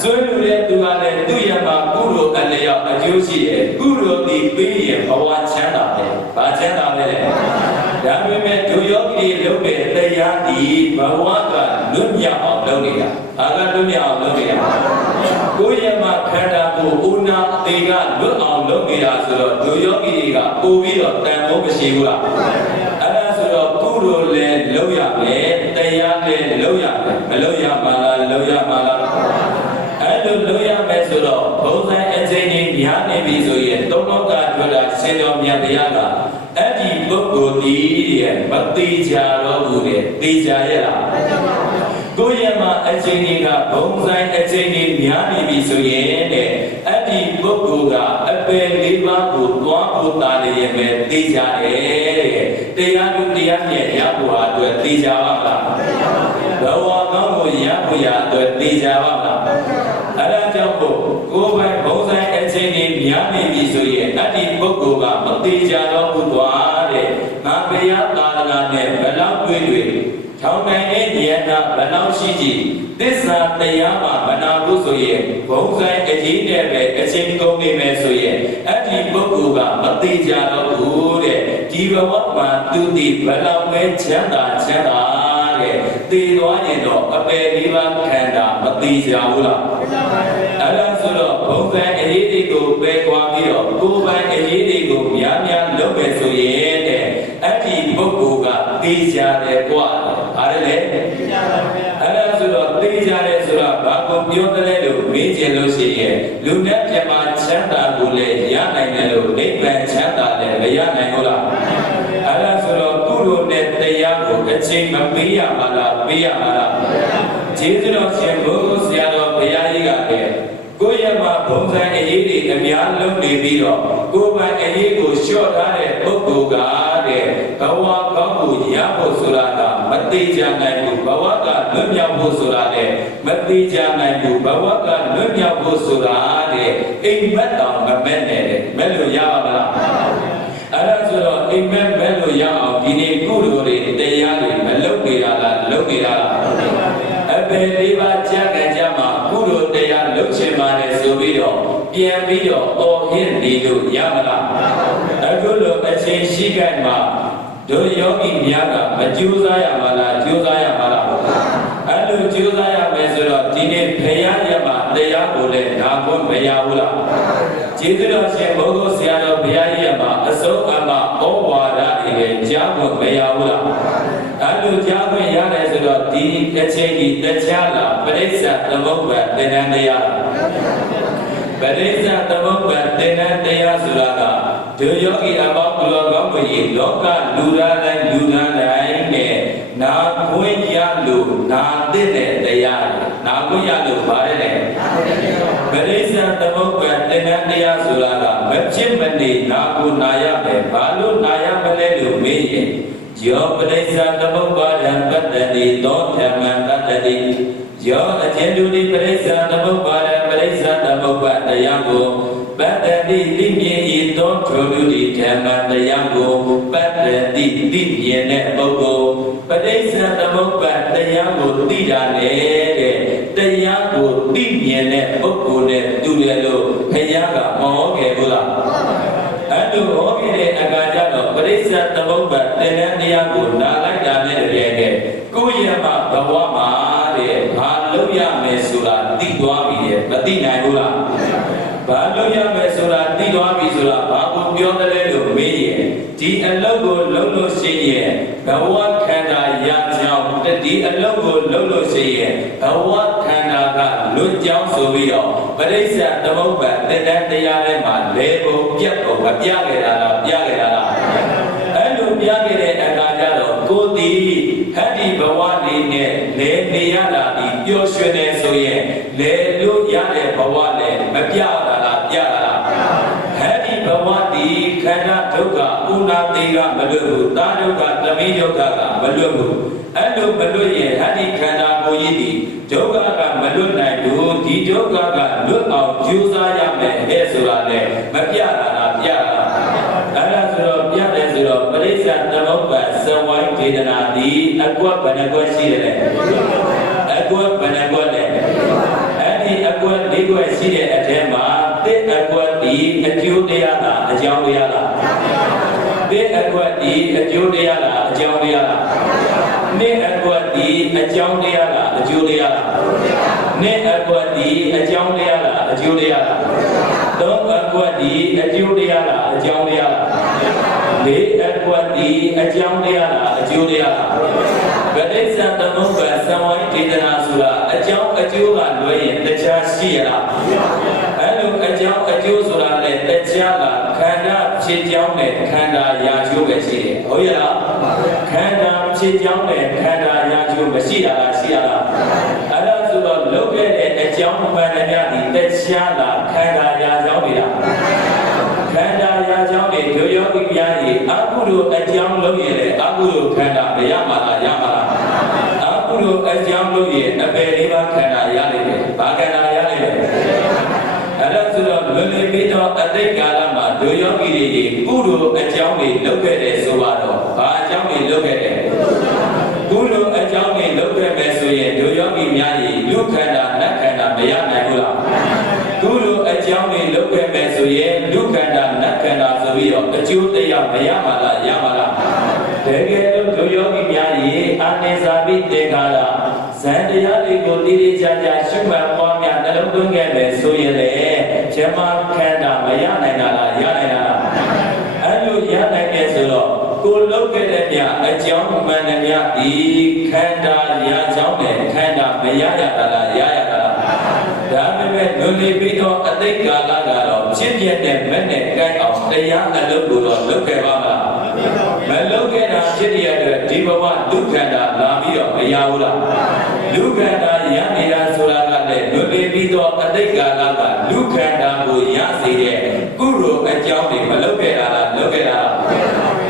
စွန့်လူတဲ့သူကလည်းသူ့ရဲ့မှာကုသိုလ်အလျောက်အကျိုးရှိတယ်ကုသိုလ်ဒီပေးရင်ဘဝချမ်းသာတယ်ဘာချမ်းသာလဲဒါပေမဲ့ဒုယောဂီလုပ်တဲ့တရားဒီဘဝကလွတ်မြောက်အောင်လုပ်နေတာဘာကလွတ်မြောက်အောင်လုပ်နေတာကိုယ်ရဲ့မှာခန္ဓာကိုယ်ဥနာအသေးကလွတ်အောင်လုပ်နေတာဆိုတော့ဒုယောဂီတွေကပို့ပြီးတော့တန်ဖိုးမရှိဘူးလားအဲ့ဒါဆိုတော့ကုသိုလ်လည်းလုပ်ရမယ်တရားလည်းလုပ်ရမယ်မလုပ်ရမှာလားလုပ်ရမှာလားအဲ့လိုလုပ်ရမယ်ဆိုတော့ဘုံဆိုင်အချိန်ကြီးများနေပြီဆိုရင်သုံးလောကတွေ့တာရှင်တော်မြတ်တရားကအဲ့ဒီပုဂ္ဂိုလ်ဒီရဲ့မတိကြတော့ဘူးတဲ့သိကြရဲ့လားကိုယ့်ရဲ့မှာအချိန်ကြီးကဘုံဆိုင်အချိန်ကြီးများနေပြီဆိုရင်တဲ့အဲ့ဒီပုဂ္ဂိုလ်ကအပယ်လေးပါးကိုသွားဖို့တာလည်းရဲ့ပဲသိကြတယ်တဲ့တရားလူတရားမြတ်ရဖို့အတွက်သိကြပါမလားဘဝကောင်းကိုရဖို့ရအတွက်သိကြပါမလားအဲ့ဒါကြောင့်ကိုယ်ပိုင်ဘုံဆိုင်အချိန်ကြီးများနေပြီဆိုရင်အဲ့ဒီပုဂ္ဂိုလ်ကမသိကြတော့ဘူးသွားတဲ့ငါဘုရားသာသနာနဲ့ဘယ်လောက်တွေ့ထောင်နိုင်တဲ့ဉာဏ်ကဘယ်လောက်ရှိကြည့်သစ္စာတရားမှာမနာဘူးဆိုရင်ဘုံဆိုင်အကြီးနဲ့ပဲအချိန်ကုန်နေမယ်ဆိုရင်အဲ့ဒီပုဂ္ဂိုလ်ကမသိကြတော့ဘူးတဲ့ဒီဘဝမှာသူဒီဘယ်လောက်ပဲချမ်းသာတဲ့သိသွားရင်တော့အပယ်လေးပါးခန္ဓာမသိကြဘူးလားအဲ့ဒါဆိုတော့ဘုံဆိုင်အရေးတွေကိုပယ်ကွာပြီးတော့ကိုယ်ပိုင်အရေးတွေကိုများများလုပ်မယ်ဆိုရင်တဲ့အဲ့ဒီပုဂ္ဂိုလ်ကသိကြတယ်ကွာအားလည်းအဲ့ဒါဆိုတော့သိကြတယ်ဆိုတာဘာကိုပြောတယ်လို့မေးချင်လို့ရှိရင်လူနဲ့ပြမချမ်းသာကိုလည်းရနိုင်တယ်လို့နိဗ္ဗာန်ချမ်းသာလည်းမရနိုင်ဘူးလားအဲ့ဒါဆိုတော့ကုသိုလ်နဲ့တရားကိုအချိန်မပေးရပါလားပေးရပါလားကျေးဇူးတော်ရှင်ဘုရားဆရာတော်ဘုရားကြီးကလည်းကိုယ့် ရမှာဘုံဆိုင်အရေးတွေအများလုံးနေပြီးတော့ကိုယ်ပိုင်အရေးကိုလျှော့ထားတဲ့ပုဂ္ဂိုလ်ကတဲ့ဘဝကောင်းကိုရဖို့ဆိုတာကမသေးချာနိုင်ဘူးဘဝကလွတ်မြောက်ဖို့ဆိုတာတဲ့မသေးချာနိုင်ဘူးဘဝကလွတ်မြောက်ဖို့ဆိုတာတဲ့အိမ်မက်တော်မမဲ့နဲ့မဲ့လို့ရပါမလားအဲ့ဒါဆိုတော့အိမ်မက်မဲ့လို့ရအောင်ဒီနေ့ကုသိုလ်တွေတရားတွေမလုပ်နေတာလားလုပ်နေတာလားအပေလေးပါးကြားကြမှာကုသိုလ်တရားလုပ်ချင်ပါတယ်ဆိုပြီးတော့ပြန်ပြီးတော့အော်ဟစ်နေလို့ရမလားအခုလိုအချိန်ရှိကြမှာတို့ယောဂီများကမကြိုးစားရပါလားကြိုးစားရပါလားအဲ့လိုကြိုးစားရမယ်ဆိုတော့ဒီနေ့ဖရာရမှာတရားကိုလည်းနာခွင့်မရဘူးလားကျေးဇူးတော်ရှင်ဘုန်းတော်ဆရာတော်ဘုရားကြီးရမှာအစုံအမဩဝါဒတွေလည်းကြားခွင့်မရဘူးလားအဲ့လိုကြားခွင့်ရတယ်ဆိုတော့ဒီအချိန်ဒီတရားလားပရိစ္ဆသမုပ္ပါသင်္นานတရားပရိစ္ဆသမုပ္ပါသင်္นานတရားဆိုတာကဒုယောဂီအပေါင်းသူတော်ကောင်းကြီးလောကလူသားတိုင်းလူသားတိုင်းနဲ့နာခွင့်ရလို့နာတဲ့တရားနာခွင့်ရလို့ပါတယ်လေပရိစ္ဆသမုပ္ပါသင်္นานတရားဆိုတာကမဖြစ်မနေနာကိုနာရမယ်ဘာလို့နာရမလဲလို့မေးရင်ယောပရိစ္ဆသမုပ္ပါဒံပတ္တိသောဓမ္မံတတ္တိယောအကျဉ်းတူဒီပရိစ္ဆသမုပ္ပါဒံပရိစ္ဆသမုပ္ပါတရားကိုပတ္တိသိမြင်ဤသောထိုလူဒီဓမ္မတရားကိုပတ္တိသိမြင်တဲ့ပုဂ္ဂိုလ်ပရိစ္ဆသမုပ္ပါတရားကိုသိတာနဲ့တဲ့တရားကိုသိမြင်တဲ့ပုဂ္ဂိုလ်နဲ့တူတယ်လို့ဘုရားကဟောခဲ့ဘူးလားအဲ့လိုဟောခဲ့တဲ့အခါကျတော့ပရိစ္ဆသမုပ္ပါသင်္นานတရားကိုနားလိုက်တာနဲ့တည်းရဲ့ကိုယ့်ရဲ့မှာဘဝမှာတဲ့ဘာလုပ်ရမယ်ဆိုတာသိသွားပြီတဲ့မသိနိုင်ဘူးလားဘာလုပ်ရမယ်ဆိုတာသိသွားပြီဆိုတာဘာကိုပြောတယ်လို့မေးရင်ဒီအလုပ်ကိုလုပ်လို့ရှိရင်ဘဝခန္ဓာရကြောင်းဒီအလုပ်ကိုလုပ်လို့ရှိရင်ဘဝခန္ဓာကလွတ်ကြောင်းဆိုပြီးတော့ပရိစ္ဆသမုပ္ပါသင်္นานတရားထဲမှာလေပုံပြတ်ပုံမပြခဲ့တာလားပြခဲ့တာလားအဲ့လိုပြခဲ့တဲ့အခါကျတော့ကိုယ်ဒီဟတ္တိဘဝလေးနဲ့လေနေရတာဒီပျော်ရွှင်နေဆိုရင်လေလို့ရတဲ့ဘဝနဲ့မပြတာလားပြတာလားဟတ္တိဘဝဒီခန္ဓာဒုက္ခဥနာတိကမလွတ်ဘူးသာဒုက္ခသမိဒုက္ခကမလွတ်ဘူးအဲ့လိုမလွတ်ရင်ဟတ္တိခန္ဓာကိုယ်ကြီးဒီဒုက္ခကမလွတ်နိုင်ဘူးဒီဒုက္ခကလွတ်အောင်ကြိုးစားရမယ်ဟဲ့ဆိုတာလေမပြတာလားပြတာအဲ့ဒါဆိုတော့ပြတယ်ဆိုတော့ပရိစ္ဆသမုပ္ပါသဝိုင်းဒေသနာဒီအကွက်ဘယ်နှကွက်ရှိတယ်လဲအကွက်ဘယ်နှကွက်လဲအဲ့ဒီအကွက်၄ကွက်ရှိတဲ့အထဲမှာတစ်အကွက်ဒီအကျိုးတရားလားအကြောင်းတရားလားတစ်အကွက်ဒီအကျိုးတရားလားအကြောင်းတရားလားနှစ်အကွက်ဒီအကြောင်းတရားလားအကျိုးတရားလားနှစ်အကွက်ဒီအကြောင်းတရားလားအကျိုးတရားလားသုံးအကွက်ဒီအကျိုးတရားလားအကြောင်းတရားလားလေးအကွက်ဒီအကြောင်းတရားလားအကျိုးတရားလားပဋိစ္စသမုပ္ပါသဝိုင်းဒေသနာဆိုတာအကြောင်းအကျိုးကလွဲရင်တရားရှိရလားအဲ့လိုအကြောင်းအကျိုးဆိုတာလေတရားကခန္ဓာဖြစ်ကြောင်းနဲ့ခန္ဓာရာကျိုးပဲရှိတယ်ဟုတ်ရဲ့လားခန္ဓာဖြစ်ကြောင်းနဲ့ခန္ဓာရာကျိုးမရှိတာလားရှိရလားအဲ့ဒါဆိုတော့လုပ်ခဲ့တဲ့အကြောင်းမှန်တယ်များဒီတရားလားခန္ဓာရာကြောင်းတွေလားခန္ဓာရာကြောင်းတွေဒုယောဂီများကြီးအကုသိုလ်အကြောင်းလုပ်ရင်လေအကုသိုလ်ခန္ဓာမရမှာလားရမှာလားအကုသိုလ်အကြောင်းလုပ်ရင်အပေလေးပါးခန္ဓာရလိမ့်မယ်ဘာခန္ဓာရလိမ့်မယ်အဲ့ဒါဆိုတော့လွန်လည်ပြီးတော့အတိတ်ကာလမှာဒုယောဂီတွေကုသိုလ်အကြောင်းတွေလုပ်ခဲ့တယ်ဆိုတော့ဘာအကြောင်းတွေလုပ်ခဲ့တယ်ကုသိုလ်အကြောင်းတွေလုပ်ခဲ့မယ်ဆိုရင်ဒုယောဂီများကြီးလူခန္ဓာနတ်ခန္ဓာမရနိုင်ဘူးလားကုသိုလ်အကြောင်းတွေလုပ်ခဲ့မယ်ဆိုရင်လူခန္ဓာနတ်ခန္ဓာဆိုပြီးတော့အကျိုးတရားမရမှာလားရမှာလားတကယ်လို့ဒုယောဂီများကြီးအာနိသပိတေခါရဇန်တရားတွေကိုတိတိကျကျရှုမှတ်ပွားများနှလုံးသွင်းခဲ့မယ်ဆိုရင်လေဇမခန္ဓာမရနိုင်တာလားရနိုင်တာလားအဲ့လိုရနိုင်တယ်ဆိုတော့ကိုလုပ်ခဲ့တဲ့မြအကြောင်းမှန်တယ်မြဒီခန္ဓာရာကြောင်းနဲ့ခန္ဓာမရရတာလားရရတာလားဒါပေမဲ့လွန်လည်ပြီးတော့အတိတ်ကာလကတော့ဖြစ်ပြတဲ့မဲ့နဲ့ကြိုက်အောင်တရားအလုပ်ကိုတော့လုပ်ခဲ့ပါမလား မလုပ်ခဲ့တာဖြစ်ရတဲ့ဒီဘဝလူခန္ဓာလာပြီးတော့မရဘူးလားလူခန္ဓာရနေတာဆိုတာကလည်းလွတ်လပ်ပြီးတော့အတိတ်ကာလကလူခန္ဓာကိုရစေတဲ့ကုသိုလ်အကြောင်းတွေမလုပ်ခဲ့တာလားလုပ်ခဲ့တာလား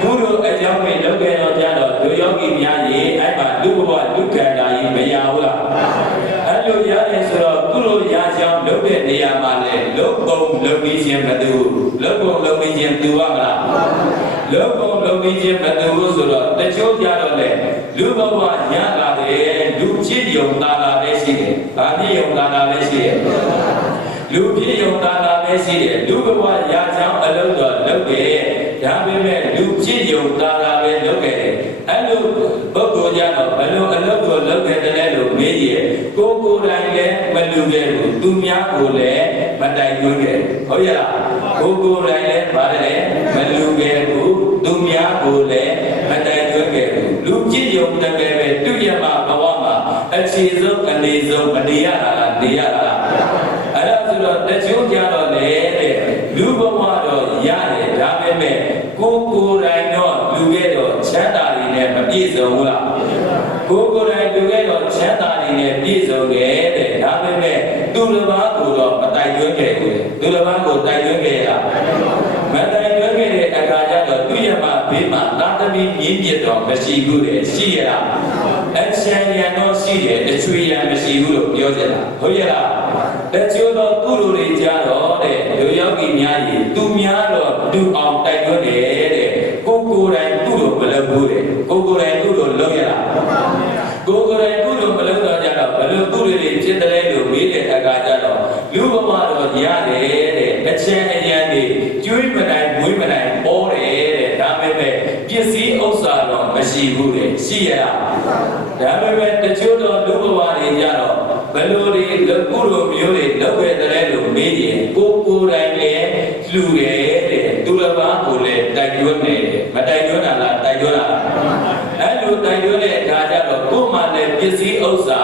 ကုသိုလ်အကြောင်းတွေလုပ်ခဲ့တော့ကြတော့လူယောဂီများရေအဲ့မှာလူဘဝလူခန္ဓာကြီးမရဘူးလားအဲ့လိုရတယ်ဆိုတော့ကုသိုလ်ရကြောင်းလုပ်တဲ့နေရာမှာလည်းလုပ်ပုံလုပ်ပြီးခြင်းမတူလုပ်ပုံလုပ်ပြီးခြင်းတူပါမလားလုပ်ပုံလုပ်ပြီးခြင်းမတူဘူးဆိုတော့တချို့ကြတော့လေလူဘဝရလာတယ်လူချစ်ယုံတာလာပဲရှိတယ်။ဘာဖြစ်ယုံတာလာပဲရှိတယ်။လူဖြစ်ယုံတာလာပဲရှိတယ်။လူဘဝရချောင်းအလုပ်တော့လုပ်ခဲ့။ဒါပေမဲ့လူချစ်ယုံတာလာပဲလုပ်ခဲ့တယ်။အဲ့လိုပုဂ္ဂိုလ်ကြတော့ဘယ်လိုအလုပ်ကိုလုပ်ခဲ့တယ်လို့မေးရင်ကိုယ်ကိုယ်တိုင်လည်းမလူခဲ့ဘူး။သူများကိုလည်းမတိုင်ကျွန်းခဲ့။ဟုတ်ရဲ့လား။ကိုယ်ကိုယ်တိုင်လည်းပါတယ်မလူခဲ့ဘူး။သူများကိုလည်းမတိုင်ကျွန်းခဲ့ဘူး။လူချစ်ယုံတယ်ပဲတူရမှာဘဝမှာအခြေဆုံးအနေဆုံးမနေရတာလားနေရတာလားအဲ့ဒါဆိုတော့တချို့ကြတော့လေတဲ့လူဘဝတော့ရတယ်ဒါပေမဲ့ကိုယ်ကိုယ်တိုင်တော့လူခဲ့တော့ချမ်းသာတွေနဲ့မပြည့်စုံဘူးလားကိုယ်ကိုယ်တိုင်လူခဲ့တော့ချမ်းသာတွေနဲ့ပြည့်စုံခဲ့တဲ့ဒါပေမဲ့သူတစ်ပါးကိုတော့မတိုင်ကျွမ်းခဲ့ဘူးသူတစ်ပါးကိုတိုင်ကျွမ်းခဲ့ရမတိုင်ကျွမ်းခဲ့တဲ့အခါကျတော့သူရမှာဘေးမှာသာသမီမြင့်ပြတော့မရှိဘူးတဲ့ရှိရလားအချမ်းရံတော့ရှိတယ်အချွေရံမရှိဘူးလို့ပြောကြတာဟုတ်ရဲ့လားတချို့တော့ကုလိုတွေကြတော့တဲ့လူယောဂီများကြီးသူများတော့တူအောင်တိုက်တွန်းတယ်တဲ့ကိုယ်တိုင်ကုလိုမလုပ်ဘူးတဲ့ကိုယ်တိုင်ကုလိုလုပ်ရလားကိုယ်တိုင်ကုလိုမလုပ်တော့ကြတော့ဘယ်လိုကုလိုတွေဖြစ်တယ်လို့မေးတဲ့အခါကျတော့လူဘဝတော့ရတယ်တဲ့အချမ်းအရံတွေကျွေးမနိုင်မွေးမနိုင်ပေါ်တယ်တဲ့ဒါပေမဲ့ပစ္စည်းဥစ္စာတော့မရှိဘူးတဲ့ရှိရလားဒါပေမဲ့တချို့တော့လူဘဝတွေကြတော့ဘယ်လိုတွေလုပ်ကုလိုမျိုးတွေလုပ်ခဲ့တယ်လို့မေးရင်ကိုယ်တိုင်လည်းလူတယ်တဲ့သူတစ်ပါးကိုလည်းတိုက်တွန်းနေတယ်မတိုက်တွန်းတာလားတိုက်တွန်းတာအဲ့လိုတိုက်တွန်းတဲ့အခါကျတော့ကိုယ်မှလည်းပစ္စည်းဥစ္စာ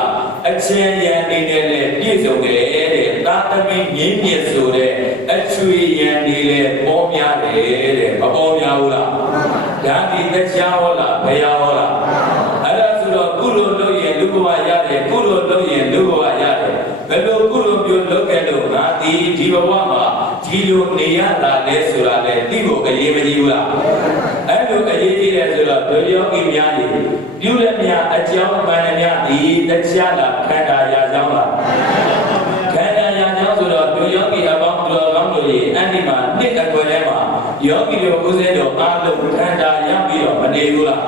အချမ်းရံနေနဲ့လည်းပြည့်စုံတယ်တဲ့သာသမီမြင့်မြတ်ဆိုတဲ့အချွေရံနေလည်းပေါ်များတယ်တဲ့မပေါ်များဘူးလားဒါဒီတရားဟောလားဘယ်ဟောလားအဲ့ဒါဆိုတော့ကုလိုလုပ်ရင်လူဘဝရတယ်ကုလိုလုပ်ရင်လူဘဝရတယ်ဘယ်လိုကုလိုမျိုးလုပ်ခဲ့လို့ငါဒီဘဝမှာဒီလိုနေရတာလဲဆိုတာလေဒီကိုအရေးမကြီးဘူးလားအဲ့လိုအရေးကြီးတယ်ဆိုတော့ဒုယောဂီများကြီးပြုလက်များအကြောင်းပန်များဒီတရားလားခန္ဓာရာကြောင်းလားခန္ဓာရာကြောင်းဆိုတော့ဒုယောဂီအပေါင်းတော်ကောင်းတို့ရဲ့အတ္တိမှာနှစ်အကွယ်ထဲမှာယောဂီတို့ဥစဉ်တော်အားလုံးခန္ဓာရပြီးတော့မနေဘူးလား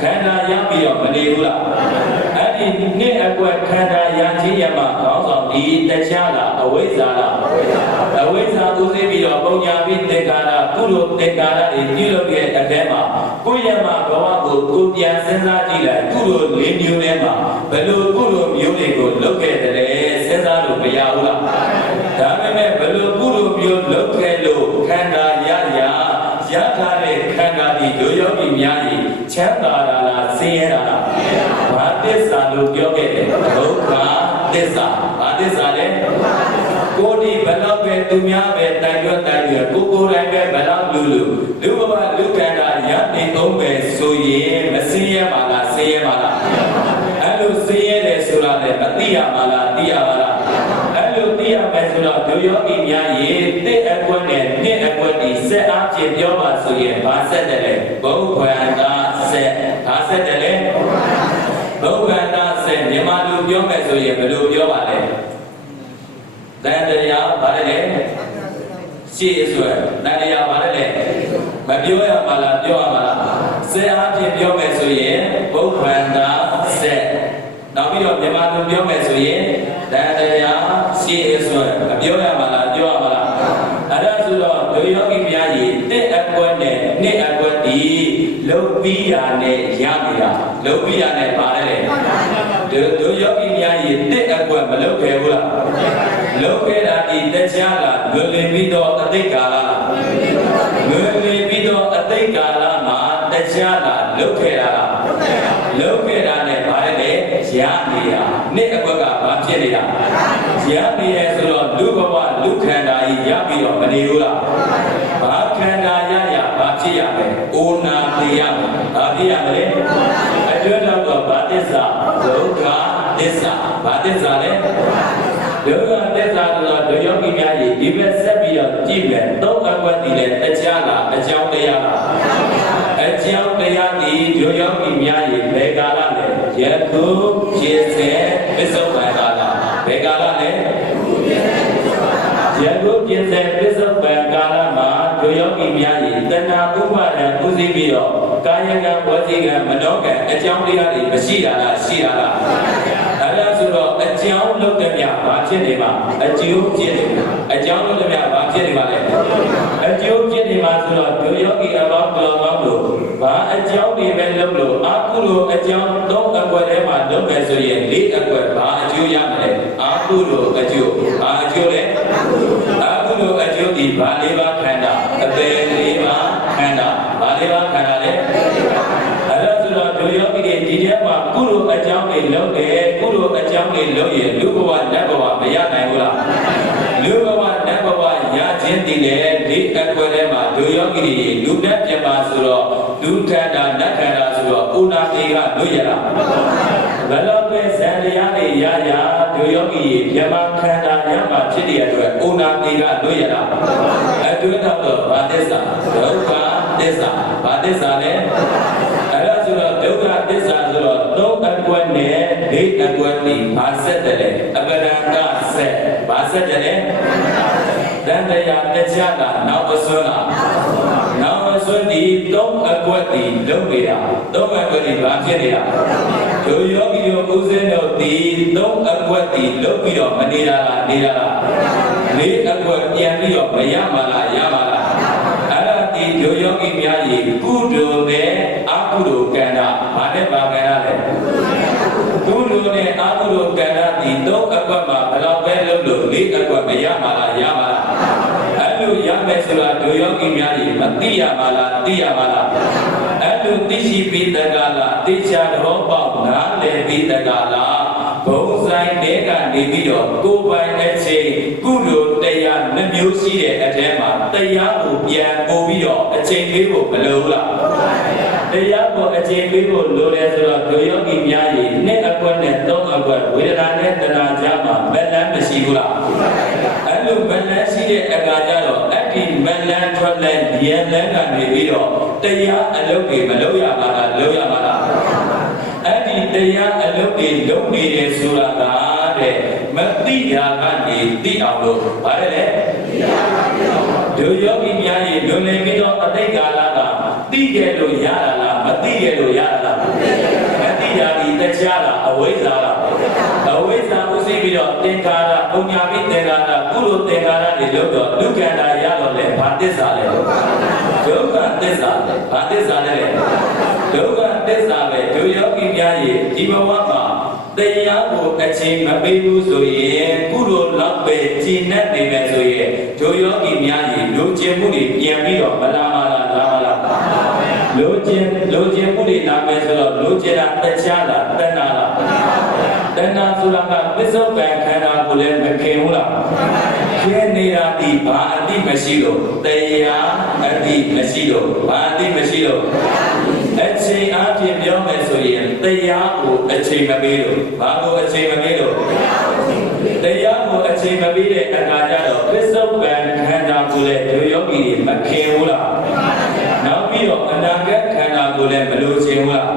ခန္ဓာရပြီးတော့မနေဘူးလားအဲ့ဒီနှစ်အကွယ်ခန္ဓာရခြင်းရမှာကောင်းဆောင်ဒီတရားလားအဝိဇ္ဇာလားအဝိဇ္ဇာဥစဉ်ပြီးတော့ပုံညာပြီးသင်္ခါရကုလိုသင်္ခါရတွေပြုလုပ်ရဲ့အထဲမှာကိုယ်ရမှာဘဝကိုကိုပြန်စဉ်းစားကြည့်လိုက်ကုလို၄မျိုးထဲမှာဘယ်လိုကုလိုမျိုးတွေကိုလုပ်ခဲ့တယ်လဲစဉ်းစားလို့မရဘူးလားဒါပေမဲ့ဘယ်လိုကုလိုမျိုးလုပ်ခဲ့လို့ခန္ဓာရထားတဲ့ခန္ဓာဒီဒုယောဂီများကြီးချမ်းသာတာလားဆင်းရဲတာလားဘာသစ္စာလို့ပြောခဲ့တယ်ဒုက္ခသစ္စာဘာသစ္စာလဲကိုယ်ဒီဘယ်တော့ပဲသူများပဲတိုင်ရွက်ကိုယ်တိုင်ပဲဘယ်တော့လူဘဝလူခန္ဓာရနေအောင်ပဲဆိုရင်မဆင်းရဲပါလားဆင်းရဲပါလားအဲ့လိုဆင်းရဲတယ်ဆိုတာလည်းမသိရပါလားသိရပါလားအဲ့လိုသိရမယ်ဆိုတော့ဒုယောဂီများရေတစ်အကွက်နဲ့နှစ်အကွက်ဒီစက်အားဖြင့်ပြောပါဆိုရင်ဘာဆက်တယ်လဲဘုဗ္ဗန္တာဆက်ဘာဆက်တယ်လဲဘုဗ္ဗန္တာဆက်မြန်မာလူပြောမယ်ဆိုရင်ဘယ်လိုပြောပါလဲတန်တရားဘာလဲရှေ့ဆိုရင်တန်တရားဘာလဲမပြောရပါလားပြောရပါလားစက်အားဖြင့်ပြောမယ်ဆိုရင်ဘုဗ္ဗန္တာဆက်နောက်ပြီးတော့မြန်မာလူပြောမယ်ဆိုရင်တန်တရားရှေ့ဆိုရင်မပြောရပါလားပြောရပါလားအဲ့ဒါဆိုတော့ဒုယောဂီများကြီးတစ်အကွက်နဲ့နှစ်အကွက်ဒီလုံပြီးတာနဲ့ရနေတာလုံပြီးတာနဲ့ပါလဲဒုယောဂီများကြီးတစ်အကွက်မလုံခဲ့ဘူးလားလုံခဲ့တာဒီတရားလားလွယ်လင်ပြီးတော့အတိတ်ကာလလားလွယ်လင်ပြီးတော့အတိတ်ကာလမှာတရားလားလုံခဲ့တာလားလုံခဲ့တာနဲ့ပါလဲရနေတာနှစ်အကွက်ကဘာဖြစ်နေတာရနေရဆိုတော့လူဘဝလူခန္ဓာကြီးရပြီးတော့မနေဘူးလားဘာခန္ဓာရဘာဖြ ဖြစ်ရမယ်အိုနာသိရမယ်ဘာဖြစ်ရမလဲအတွင်းတော့ဘာသစ္စာဒုက္ခသစ္စာဘာသစ္စာလဲဒုက္ခသစ္စာဆိုတော့ဒုယောဂီများကြီးဒီဘက်ဆက်ပြီးတော့ကြည့်မယ်သုံးအကွက်တည်လဲတရားလားအကြောင်းတရားလားအကြောင်းတရားဒီဒုယောဂီများကြီးဘယ်ကာလလဲယခုဖြစ်စေပစ္စုပန်ကာလဘယ်ကာလလဲယခုဖြစ်စေပစ္စုပန်ကာလမှာဒုယောဂီများကြီးတဏှာဥပါဒံဥသိပြီးတော့ကာယကံဝစီကံမနောကံအကြောင်းတရားတွေမရှိတာလားရှိတာလားအဲ့ဒါဆိုတော့အကြောင်းလုပ်တဲ့မြဘာဖြစ်နေမှာအကျိုးဖြစ်နေအကြောင်းလုပ်တဲ့မြဘာဖြစ်နေမှာလဲအကျိုးဖြစ်နေမှာဆိုတော့ဒုယောဂီအပေါင်းတော်ကောင်းလို့ဘာအကြောင်းတွေပဲလုပ်လို့အာကုလိုအကြောင်းသုံးအကွက်ထဲမှာလုပ်မယ်ဆိုရင်၄အကွက်ဘာအကျိုးရမလဲအာကုလိုအကျိုးဘာအကျိုးလဲအာကုလိုအကျိုးဒီဘာ၄ပါးခန္ဓာအပေ၄ပါးခန္ဓာဘာ၄ပါးခန္ဓာလဲအဲ့ဒါဆိုတော့ဒုယောဂီတွေဒီထဲမှာကုလိုအကြောင်းတွေလုပ်တယ်ကုလိုအကြောင်းတွေလုပ်ရင်လူဘဝနတ်ဘဝမရနိုင်ဘူးလားလူဘဝနတ်ဘဝရခြင်းတည်တယ်ဒီအကွက်ထဲမှာဒုယောဂီတွေလူနဲ့ပြပါဆိုတော့လူခန္ဓာနတ်ခန္ဓာဆိုတော့ဥနာတိကလွတ်ရတာဘယ်လိုပဲဇန်တရားတွေရဒုယောဂီပြမခန္ဓာရမှာဖြစ်တဲ့အတွက်ဥနာတိကလွတ်ရတာအတွင်းတော့ဘာသစ္စာဒုက္ခသစ္စာဘာသစ္စာလဲအဲ့ဒါဆိုတော့ဒုက္ခသစ္စာဆိုတော့သုံးအကွက်နဲ့ဒိဋ္ဌအကွက်ဒီဘာဆက်တယ်လဲအပရဏဆက်ဘာဆက်တယ်လဲတန်တရားတရားကနောက်အစွန်းလားနောက်အစွန်းဒီသုံးအကွက်ဒီလုံးနေတာသုံးအကွက်ဒီဘာဖြစ်နေတာဒုယောဂီတို့ဥစဉ်တို့ဒီသုံးအကွက်ဒီလုံးပြီးတော့မနေတာလားနေတာလားလေးအကွက်ပြန်ပြီးတော့မရမှာလားရမှာလားအဲ့ဒါဒီဒုယောဂီများကြီးကုသိုလ်နဲ့အကုသိုလ်ကံတာဘာနဲ့ဘာကံရလဲကုသိုလ်နဲ့အကုသိုလ်ကံတာဒီသုံးအကွက်မှာဘယ်တော့ပဲလုံးလို့လေးအကွက်မရမှာလားရမှာလားအဲ့လိုရမယ်ဆိုတာဒုယောဂီများကြီးမသိရမှာလားသိရမှာလားအဲ့လိုသိရှိပြီးတကလားသိချတော်ပေါက်နားလည်ပြီးတကလားဘုံဆိုင်တဲကနေပြီးတော့ကိုယ်ပိုင်အချိန်ကုသိုလ်တရားနှမျိုးရှိတဲ့အထဲမှာတရားကိုပြန်ပို့ပြီးတော့အချိန်လေးကိုမလိုလားတရားကိုအချိန်လေးကိုလိုတယ်ဆိုတော့ဒုယောဂီများကြီးနှစ်အကွက်နဲ့သုံးအကွက်ဝေဒနာနဲ့တဏှာကြားမှာမလန်းမရှိဘူးလားအဲ့လိုမလန်းရှိတဲ့အခါကျတော့အဲ့ဒီမလန်းထွက်လဲဉာဏ်လန်းကနေပြီးတော့တရားအလုပ်တွေမလုပ်ရပါလားလုပ်ရပါလားအဲ့ဒီတရားအလုပ်တွေလုပ်နေတယ်ဆိုတာကတဲ့မသိတာကနေသိအောင်လို့ဗါတယ်လေဒုယောဂီများကြီးလွန်နေပြီးတော့အတိတ်ကာလကသိခဲ့လို့ရတာလားမသိခဲ့လို့ရတာလားမသိတာဒီတရားလားအဝိဇ္ဇာလားအဝိဇ္ဇာဥသိပြီးတော့သင်္ခါရပုံညာပြီးသင်္ခါရကုလိုသင်္ခါရတွေလို့တော့ဒုက္ခန္တာရတော့လေဘာသစ္စာလဲဒုက္ခသစ္စာဘာသစ္စာလဲဒုက္ခသစ္စာပဲဒုယောဂီများကြီးဒီဘဝမှာတရားကိုအချိန်မပေးဘူးဆိုရင်ကုလိုလောက်ပဲကျင့်နေနေမယ်ဆိုရင်ဒုယောဂီများကြီးလူကျင်မှုတွေပြန်ပြီးတော့မလာမလားလာမလားလူကျင်မှုတွေလာမယ်ဆိုတော့လူကျင်တာတရားလားတဏှာလားတဏှာဆိုတာကပစ္စုပန်ခန္ဓာကိုလည်းမခင်ဘူးလားခင်နေတာဒီဘာအတိမရှိလို့တရားအတိမရှိလို့ဘာအတိမရှိလို့အချိန်အပြင်ပြောမယ်ဆိုရင်တရားကိုအချိန်မပေးလို့ဘာကိုအချိန်မပေးလို့တရားကိုအချိန်မပေးတဲ့အခါကျတော့ပစ္စုပန်ခန္ဓာကိုလည်းဒုယောဂီတွေမခင်ဘူးလားနောက်ပြီးတော့အနာဂတ်ခန္ဓာကိုလည်းမလိုချင်ဘူးလား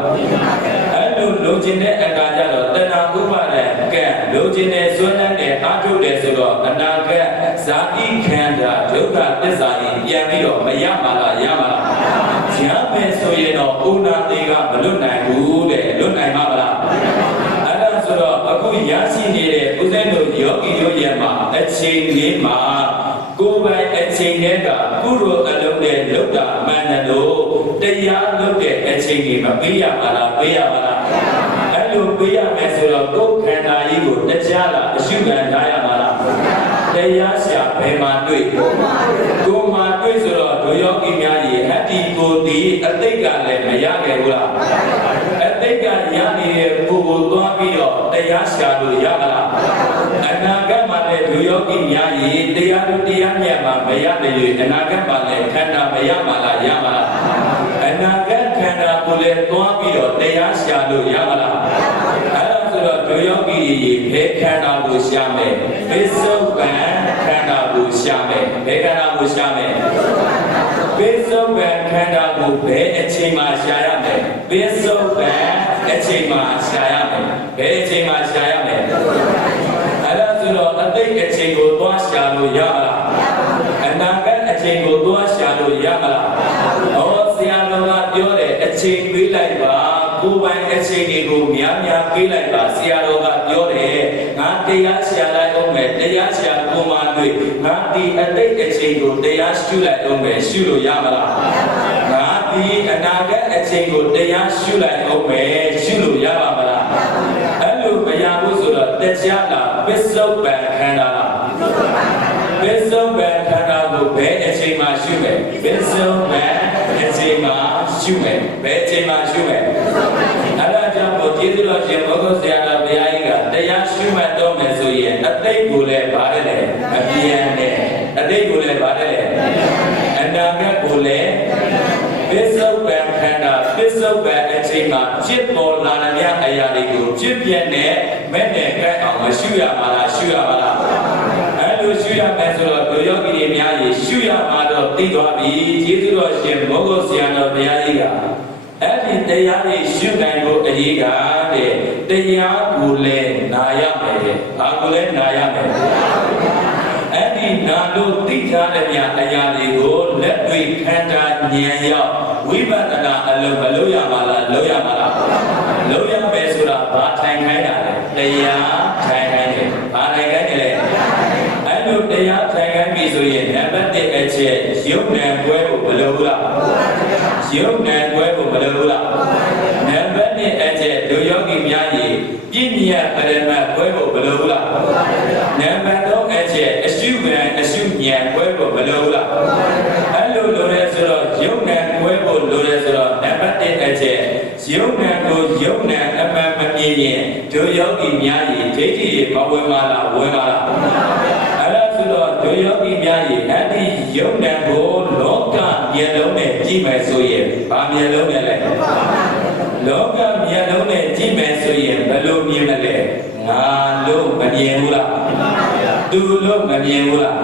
အဲ့လိုလိုချင်တဲ့အခါကျတော့တဏှာဥပါဒံကံလိုချင်တဲ့စွမ်းတဲ့အားထုတ်တယ်ဆိုတော့အနာဂတ်ဇာတိခန္ဓာဒုက္ခသစ္စာကြီးပြန်ပြီးတော့မရမှာလားရမှာလားရမယ်ဆိုရင်တော့ဥနာတိကမလွတ်နိုင်ဘူးတဲ့လွတ်နိုင်မှာမလားအဲ့ဒါဆိုတော့အခုရရှိနေတဲ့ဦးဇင်းတို့ယောဂီတို့ရဲ့မှာအချိန်လေးမှာကိုယ်ပိုင်အချိန်နဲ့ကကုသိုလ်အလုံးနဲ့လုတ်တာမှန်တယ်လို့တရားလုတ်တဲ့အချိန်ကြီးမပေးရပါလားပေးရပါလားအဲ့လိုပေးရမယ်ဆိုတော့ကိုယ်ခန္ဓာကြီးကိုတရားလားအရှုခံထားရပါလားတရားရှာဘယ်မှာတွေ့ကိုမှာတွေ့ဆိုတော့ဒုယောဂီများကြီးဟတ္တိကိုဒီအတိတ်ကလည်းမရခဲ့ဘူးလားအတိတ်ကရနေတဲ့ကိုယ်ကိုသွားပြီးတော့တရားရှာလို့ရပါလားအနာဂတ်မှာလည်း တဲ့လူယောဂီများဤတရားသူတရားမြတ်မှာမရတဲ့၍အနာဂတ်မှာလည်းခန္ဓာမရမှာလားရမှာလားအနာဂတ်ခန္ဓာကိုလည်းသွားပြီးတော့တရားရှာလို့ရမှာလားအဲ့ဒါဆိုတော့လူယောဂီဤဘယ်ခန္ဓာကိုရှာမယ်ပစ္စုပန်ခန္ဓာကိုရှာမယ်ဘယ်ခန္ဓာကိုရှာမယ်ပစ္စုပန်ခန္ဓာကိုဘယ်အချိန်မှာရှာရမယ်ပစ္စုပန်အချိန်မှာရှာရမယ်ဘယ်အချိန်မှာရှာရမယ်အဲ့ဒါဆိုတော့အတိတ်အချိန်ကိုသွားရှာလို့ရမလားအနာဂတ်အချိန်ကိုသွားရှာလို့ရမလားဟောဆရာတော်ကပြောတယ်အချိန်ပေးလိုက်ပါကိုယ်ပိုင်အချိန်တွေကိုများများပေးလိုက်ပါဆရာတော်ကပြောတယ်ငါတရားရှာလိုက်အောင်မယ်တရားရှာကိုမှတွေ့ငါဒီအတိတ်အချိန်ကိုတရားရှုလိုက်အောင်မယ်ရှုလို့ရမလားငါဒီအနာဂတ်အချိန်ကိုတရားရှုလိုက်အောင်မယ်ရှုလို့ရပါမလားအဲ့လိုမရဘူးဆိုတော့တရားလားပစ္စုပန်ခန္ဓာလားပစ္စုပန်ခန္ဓာကိုဘယ်အချိန်မှာရှုမယ်ပစ္စုပန်အချိန်မှာရှုမယ်ဘယ်အချိန်မှာရှုမယ်အဲ့ဒါကြောင့်ဘုရားတော်ရှင်ဘုရားဆရာတော်ဘုရားကြီးကတရားရှုမှတ်တော့မယ်ဆိုရင်အတိတ်ကိုလည်းဗါတယ်လေအပြန်နဲ့အတိတ်ကိုလည်းဗါတယ်လေအနာဂတ်ကိုလည်းပစ္စုပန်ခန္ဓာပစ္စုပန်အချိန်မှာဖြစ်ပေါ်လာတဲ့အရာတွေကိုဖြစ်ပြတဲ့မဲ့နဲ့ကဲအောင်မရှုရပါလားရှုရပါလားအဲ့လိုရှုရမယ်ဆိုတော့ဒုယောဂီတွေများကြီးရှုရမှာတော့သိသွားပြီကျေးဇူးတော်ရှင်ဘုရားဆရာတော်ဘုရားကြီးကအဲ့ဒီတရားတွေရှုနိုင်ဖို့အရေးကတဲ့တရားကိုလည်းနာရမယ်တဲ့ဘာကိုလည်းနာရမယ်အဲ့ဒီနာလို့သိထားတဲ့အရာတွေကိုလက်တွေ့ခန္ဓာဉာဏ်ရောက်ဝိပဿနာအလုံးမလို့ရမှာလားလို့ရမှာလားလို့ရမယ်ဆိုတာဘာထိုင်ခိုင်းတာလဲတရားထိုင်ခိုင်းတယ်ဘာထိုင်ခိုင်းတယ်လဲအဲ့လိုတရားထိုင်ခိုင်းပြီဆိုရင်နံပါတ်1အချက်ရုပ်နာကွဲဖို့မလိုဘူးလားရုပ်နာကွဲဖို့မလိုဘူးလားနံပါတ်2အချက်လူယောဂီများကြီးပြည့်မြတ်ပရမတ်ကွဲဖို့မလိုဘူးလားနံပါတ်3အချက်အရှုဉာဏ်အရှုဉာဏ်ကွဲဖို့မလိုဘူးလားအဲ့လိုလိုလဲဆိုတော့ရုပ်နာကွဲဖို့လိုလဲဆိုတော့နံပါတ်1အချက်ရုပ်နာကိုရုပ်နာအမှန်မမြင်ရင်လူယောဂီများကြီးဒိဋ္ဌိတွေမဝင်ပါလားဝင်ပါလားအဲ့ဒါဆိုတော့လူယောဂီများကြီးအဲ့ဒီရုပ်နာကိုလောကမျက်လုံးနဲ့ကြည့်မယ်ဆိုရင်ဘာမျက်လုံးနဲ့လဲလောကမျက်လုံးနဲ့ကြည့်မယ်ဆိုရင်ဘယ်လိုမြင်မလဲငါလို့မမြင်ဘူးလားသူလို့မမြင်ဘူးလား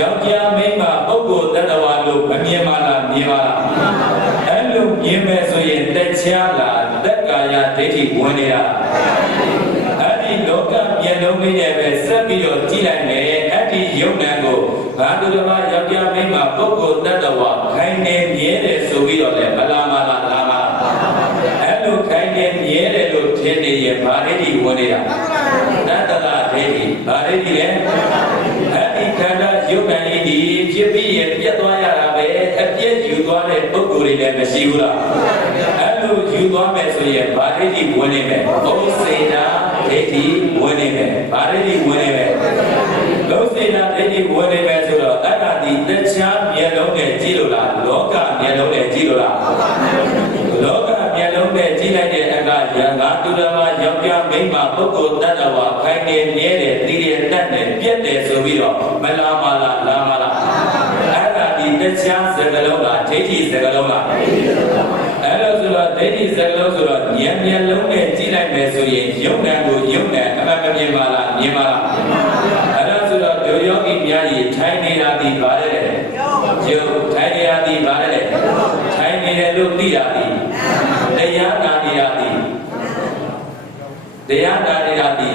ယောက်ျားမိန်းမပုဂ္ဂိုလ်တ attva လို့မမြင်ပါလားမြင်ပါလားအဲ့လိုမြင်မယ်ဆိုရင်တရားလားသက်ကာယဒိဋ္ဌိဝင်နေတာအဲ့ဒီလောကမျက်လုံးလေးနဲ့ပဲဆက်ပြီးတော့ကြည့်လိုက်မယ်အဲ့ဒီယုံနံကိုငါတို့ကယောက်ျားမိန်းမပုဂ္ဂိုလ်တ attva ခိုင်းနေမြဲတယ်ဆိုပြီးတော့လည်းမလာမလားလာမလားအဲ့လိုခိုင်းနေမြဲတယ်လို့ထင်နေရင်ဗာဒိဋ္ဌိဝင်နေတာနတ္တလာဒိဋ္ဌိဗာဒိဋ္ဌိလေအဲ့ဒီခန္ဓာယုံနံလေးဒီဖြစ်ပြီးရင်ပြတ်သွားရတာပဲအပြည့်ယူသွားတဲ့ပုဂ္ဂိုလ်တွေလည်းမရှိဘူးလားအဲ့လိုယူသွားမယ်ဆိုရင်ဗာဒိဋ္ဌိဝင်နေမယ်ဘုစေနာဒိဋ္ဌိဝင်နေမယ်ဗာဒိဋ္ဌိဝင်နေမယ်ဘုစေနာဒိဋ္ဌိဝင်နေမယ်ဆိုတော့အဲ့ဒါဒီတရားမျက်လုံးနဲ့ကြည့်လို့လားလောကမျက်လုံးနဲ့ကြည့်လို့လားလောကမျက်လုံးနဲ့ကြည့်လိုက်တဲ့အကယံငါသူတော်မှာယောက်ျားမိန်းမပုဂ္ဂိုလ်တ attva ခိုင်နေမြဲတယ်တည်ရတတ်တယ်ပြတ်တယ်ဆိုပြီးတော့မလာမလားလာမလားအဲ့ဒါဒီတရားစကားလုံးလားဒိဋ္ဌိစကားလုံးလားအဲ့လိုဆိုတော့ဒိဋ္ဌိစကားလုံးဆိုတော့ဉာဏ်မျက်လုံးနဲ့ကြည့်လိုက်မယ်ဆိုရင်ယုံနံကိုယုံနံအမှန်မမြင်ပါလားမြင်ပါလားအဲ့ဒါဆိုတော့ဒုယောဂီများကြီးထိုင်နေတာဒီပါလေယုံထိုင်နေတာဒီပါလေထိုင်နေတယ်လို့သိတာဒီတရားနာနေတာဒီတရားနာနေတာဒီ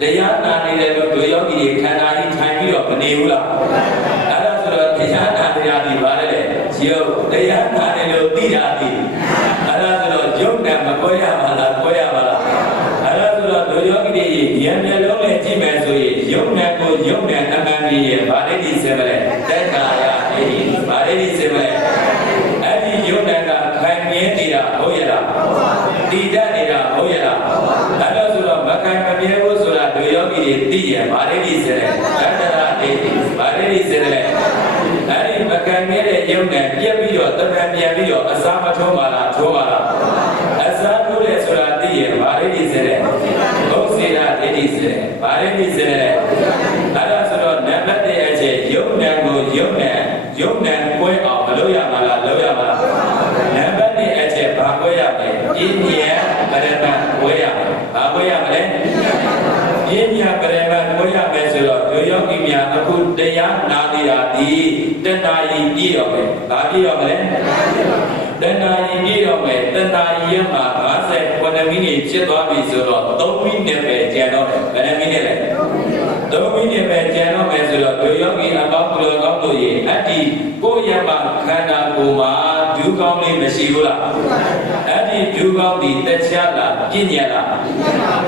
တရားနာနေတယ်လို့ဒုယောဂီတွေခန္ဓာကြီးထိုင်ပြီးတော့မနေဘူးလားအဲ့ဒါဆိုတော့တရားနာနေတာဒီပါလေယုံတရားနာတယ်လို့သိတာဒီအဲ့ဒါဆိုတော့ယုံနဲ့မကွဲရပါလားကွဲရပါလားအဲ့ဒါဆိုတော့ဒုယောဂီတွေဉာဏ်မျက်လုံးနဲ့ကြည့်မယ်ဆိုရင်ယုံနဲ့ကိုယုံနဲ့အမှန်ကြီးရဲ့ဗာဒိဋ္ဌိစေမလဲတက်ကာယဒိဋ္ဌိဗာဒိဋ္ဌိစေမလဲအဲ့ဒီယုံနဲ့ကခိုင်မြဲနေတာဟုတ်ရလားတည်တတ်နေတာဟုတ်ရလားအဲ့ဒါဆိုတော့မခိုင်မမြဲဘူးဆိုတာဒုယောဂီတွေသိရင်ဗာဒိဋ္ဌိစေတယ်တတ္တရာဒိဋ္ဌိဗာဒိဋ္ဌိစေတယ်အဲ့ဒီမကန်ခဲ့တဲ့ယုံနဲ့ပြက်ပြီးတော့တပံပြန်ပြီးတော့အစားမထိုးပါလားထိုးပါလားအစားထိုးတယ်ဆိုတာသိရင်ဗာဒိဋ္ဌိစေတယ်ဘုစေနာဒိဋ္ဌိ နေစေဘာလေးနေစေအဲ့ဒါဆိုတော့နံပါတ်1အချက်ယုံနံကိုယုံနံကွဲအောင်မလုပ်ရမှာလားလုပ်ရမှာလားနံပါတ်2အချက်ဘာကွဲရမလဲပညာပရမတ်ကွဲရမယ်ဘာကွဲရမလဲပညာပရမတ်ကွဲရမယ်ဆိုတော့တို့ယောဂီများအခုတရားနာနေတာဒီတဏှာကြီးပြည့်တော့မယ်ဘာပြည့်တော့မလဲတဏှာကြီးပြည့်တော့မယ်တဏှာကြီးမှာ59မိနစ်ဖြစ်သွားပြီဆိုတော့3မိနစ်ပဲကျန်တော့တယ်ဘယ်နှမိနစ်လဲ3မိနစ်ပဲကျန်တော့မယ်ဆိုတော့တို့ယောဂီအပေါင်းဘယ်လိုကောင်းလို့ရေအဲ့ဒီကိုယ်ရမခန္ဓာကိုယ်မှာဒုက္ခလေးမရှိဘူးလားအဲ့ဒီဒုက္ခဒီတရားလားပညာလား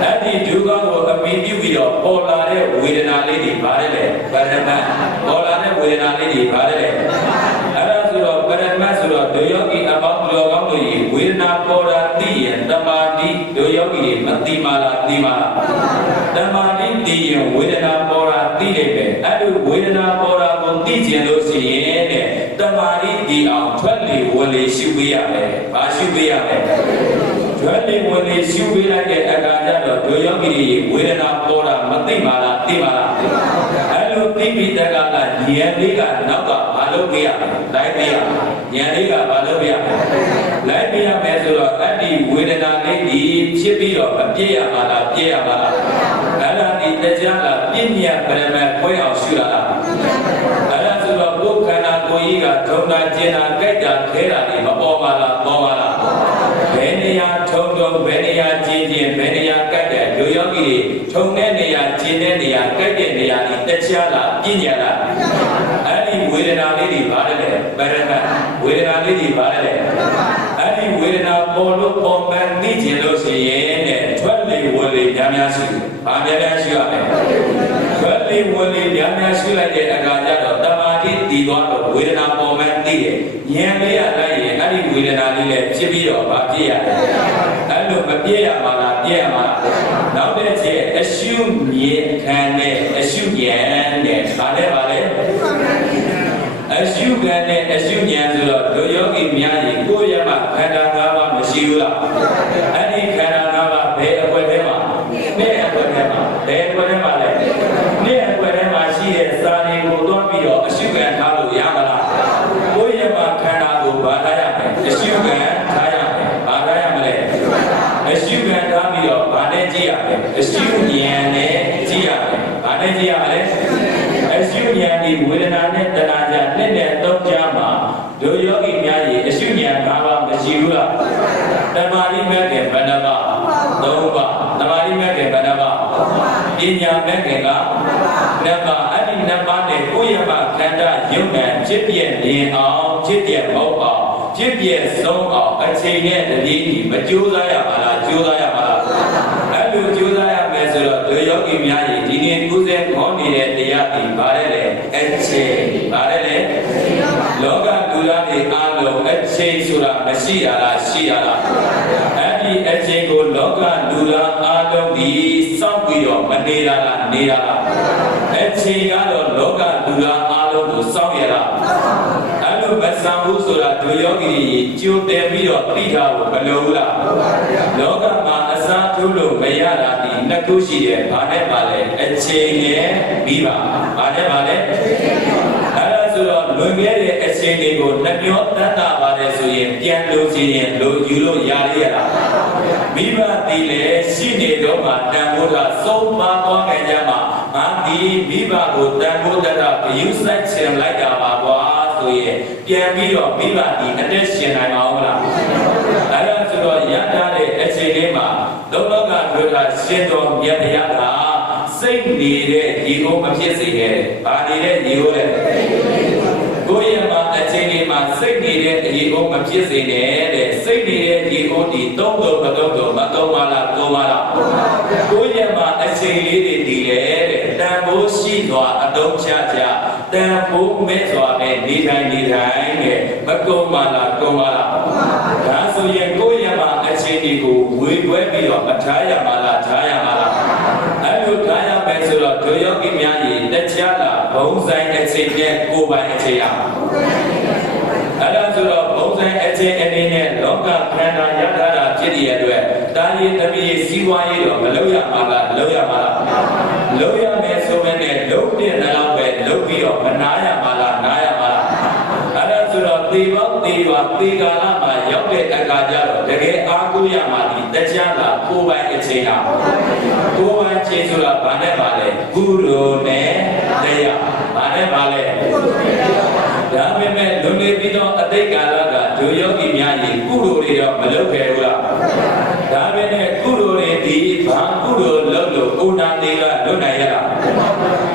အဲ့ဒီဒုက္ခကိုအမိပြုပြီးတော့ပေါ်လာတဲ့ဝေဒနာလေးတွေပါတယ်လေဗရမတ်ပေါ်လာတဲ့ဝေဒနာလေးတွေပါတယ်လေအဲ့ဒါဆိုတော့ဗရမတ်ဆိုတော့တို့ယောဂီအပေါင်းဘယ်လိုကောင်းလို့ရေဝေဒနာပေါ်တာသိရင်တမာတိတို့ယောဂီမသိမှလားသိမှလားတမာတိသိရင်ဝေဒနာပေါ်တာသိနေပဲအဲ့ဒီဝေဒနာပေါ်တာကိုသိကျင်လို့ရှိရင်တဲ့တမာတိဒီအောင်ထွက်လေဝင်လေရှုပေးရမယ်။ဘာရှုပေးရမလဲ။ထွက်လေဝင်လေရှုပေးလိုက်တဲ့အခါကျတော့တို့ယောဂီဝေဒနာပေါ်တာမသိမှလားသိမှလားအဲ့လိုသိပြီးတက်ကဉာဏ်လေးကနောက်ကဘာလုပ်ပေးရမလဲ။လိုက်ပေးရဉာဏ်လေးကဘာလုပ်ပေးရမလဲ။လိုက်ပေးရမယ်ဆိုတော့အဲ့ဒီဝေဒနာလေးဒီဖြစ်ပြီးတော့မပြည့်ရမှာလားပြည့်ရမှာလားအဲ့ဒါဒီတရားကပညာပရမတ်ခွဲအောင်ရှုတာလားအဲ့ဒါဆိုတော့ဘုခန္ဓာကိုယ်ကြီးကထုံတာကျင်တာကြိုက်တာခဲတာတွေမပေါ်ပါလားပေါ်ပါလားဘယ်နေရာထုံဘယ်နေရာကျင်ဘယ်နေရာကြိုက်တဲ့လူယောဂီတွေထုံတဲ့နေရာကျင်တဲ့နေရာကြိုက်တဲ့နေရာဒီတရားလားပညာလားအဲ့ဒီဝေဒနာလေးတွေပါတယ်လေပရမတ်ဝေဒနာလေးတွေပါတယ်လေအဲ့ဒီဝေဒနာပေါ်လို့ပေါ်မှန်သိကျင်လို့ရှိရင်တဲ့ထွက်လေဝင်လေများများရှိတယ်။ဘာများများရှိရမလဲ။ထွက်လေဝင်လေများများရှိလိုက်တဲ့အခါကျတော့တမာတိတည်သွားတော့ဝေဒနာပေါ်မှန်သိတယ်။ဉာဏ်လေးရလိုက်ရင်အဲ့ဒီဝေဒနာလေးလည်းဖြစ်ပြီးတော့ဗာပြည့်ရတယ်။အဲ့လိုမပြည့်ရမှာလားပြည့်ရမှာလား။နောက်တစ်ချက်အရှုမြင်ခံတဲ့အရှုဉာဏ်နဲ့ဗာလဲဗာလဲအရှုခံတဲ့အရှုဉာဏ်ဆိုတော့ဒုယောဂီများကြီးကိုယ်ရမှာခန္ဓာ၅ပါးမရှိဘူးလားအဲ့ဒီခန္ဓာ၅ပါးဘယ်အကွက်ထဲမှာနဲ့အကွက်ထဲမှာဘယ်အကွက်ထဲမှာလဲနဲ့အကွက်ထဲမှာရှိတဲ့စာတွေကိုတွန်းပြီးတော့အရှုခံထားလို့ရမလားကိုယ်ရမှာခန္ဓာကိုဘာထားရမလဲအရှုခံထားရမယ်ဘာထားရမလဲအရှုခံထားပြီးတော့ဘာနဲ့ကြည့်ရမလဲအရှုဉာဏ်နဲ့ကြည့်ရမယ်ဘာနဲ့ကြည့်ရမလဲအရှုဉာဏ်ဒီဝေဒနာနဲ့တဏှာကြနဲ့သုံးကြမှာတို့ယောဂီများကြီးအရှုဉာဏ်၅ပါးမရှိဘူးလားတမာတိမဲ့ကဘယ်နှပါ၃ပါတမာတိမဲ့ကဘယ်နှပါပညာမဲ့က2ပါအဲ့ဒီ2ပါးနဲ့ကိုယ့်ရမခန္ဓာယုံဉာဏ်ဖြစ်ပြမြင်အောင်ဖြစ်ပြမဟုတ်အောင်ဖြစ်ပြဆုံးအောင်အချိန်နဲ့တတိမကြိုးစားရပါလားကြိုးစားရပါလားအဲ့လိုကြိုးစားရမယ်ဆိုတော့တို့ယောဂီများကြီးဒီနေ့ကုသခေါ်နေတဲ့တရားဒီဗါတဲ့လေအချိန်ဗါတဲ့လေလောကလူသားတွေအားလုံးအချိန်ဆိုတာမရှိရလားရှိရလားအဲ့ဒီအချိန်ကိုလောကလူသားအားလုံးဒီစောင့်ပြီးတော့မနေတာလားနေတာလားအချိန်ကတော့လောကလူသားအားလုံးကိုစောင့်ရလားအဲ့လိုမဆံဘူးဆိုတာဒုယောဂီကြိုတယ်ပြီးတော့သိထားဖို့မလိုဘူးလားလောကမှာအစားထိုးလို့မရတာဒီနှစ်ခုရှိတယ်ဘာနဲ့ပါလဲအချိန်နဲ့ပြီးပါဘာနဲ့ပါလဲဆိုတော့လွန်ခဲ့တဲ့အချိန်တွေကိုနှမျောတတ်တာပါတယ်ဆိုရင်ပြန်လို့ရှိရင်လို့ယူလို့ရရတာမိဘတီလေရှိနေတော့မှတန်ဖိုးတာသုံးပါသွားကြကြမှာငါဒီမိဘကိုတန်ဖိုးတတ်တာယူဆိုင်ချင်လိုက်တာပါကွာဆိုရင်ပြန်ပြီးတော့မိဘတီအသက်ရှင်နိုင်အောင်မလားအဲ့ဒါဆိုတော့ရတာတဲ့အချိန်လေးမှာလောကတို့ကရှင်တော်မြတ်ဗျာကစိတ်နေတဲ့ဒီကိုမဖြစ်စေနဲ့ဗာနေတဲ့ဒီကိုလေကိုယ့်ရဲ့မှာအချိန်လေးမှာစိတ်နေတဲ့ဒီကိုမဖြစ်စေနဲ့တဲ့စိတ်နေတဲ့ဒီကိုဒီသုံးတော့မသုံးပါလားသုံးပါလားကိုယ့်ရဲ့မှာအချိန်လေးတွေဒီလေတဲ့တန်ဖိုးရှိစွာအတုံးချတန်ဖိုးမဲ့စွာနဲ့နေတိုင်းတဲ့မကုန်ပါလားကုန်ပါလားဒါဆိုရင်ကိုယ့်ရဲ့မှာအချိန်ဒီကိုဝေတွဲပြီးတော့မထားရပါလားထားရပါလားအဲ့လိုထားရမယ်ဆိုတော့ဒုယောဂီများကြီးတရားလာဘုံဆိုင်အချိန်နဲ့ကိုယ်ပိုင်အချိန်ရအဲ့ဒါဆိုတော့ဘုံဆိုင်အချိန်အနေနဲ့လောကခန္ဓာရထားတာ ဖြစ်တဲ့အတွက်တာရင်သမီးစီးပွားရေးတော့မလုပ်ရမှာလားလုပ်ရမှာလားလုပ်ရမယ်ဆိုမဲ့နဲ့လုပ်တဲ့နောက်ပဲလုပ်ပြီးတော့မနာရမှာလားနားရမှာလားအဲ့ဒါဆိုတော့သေပေါင်းသေပါသေကာလမှာရောက်တဲ့အခါကျတော့တကယ်အားကိုးရမှာဒီတရားကကိုယ်ပိုင်အချိန်ဟာကိုယ်ပိုင်ချိန်ဆိုတာဘာနဲ့ပါလဲကုသိုလ်နဲ့တရားဘာနဲ့ပါလဲဒါပေမဲ့လွန်နေပြီးတော့အတိတ်ကာလကဒုယောဂီများကြီးကုသိုလ်တွေတော့မလုပ်ခဲ့ဘူးလားဒါပေမဲ့ကုသိုလ်တွေဒီဘာကုသိုလ်လုပ်လို့ဥနာသေးကလွတ်နိုင်ရလား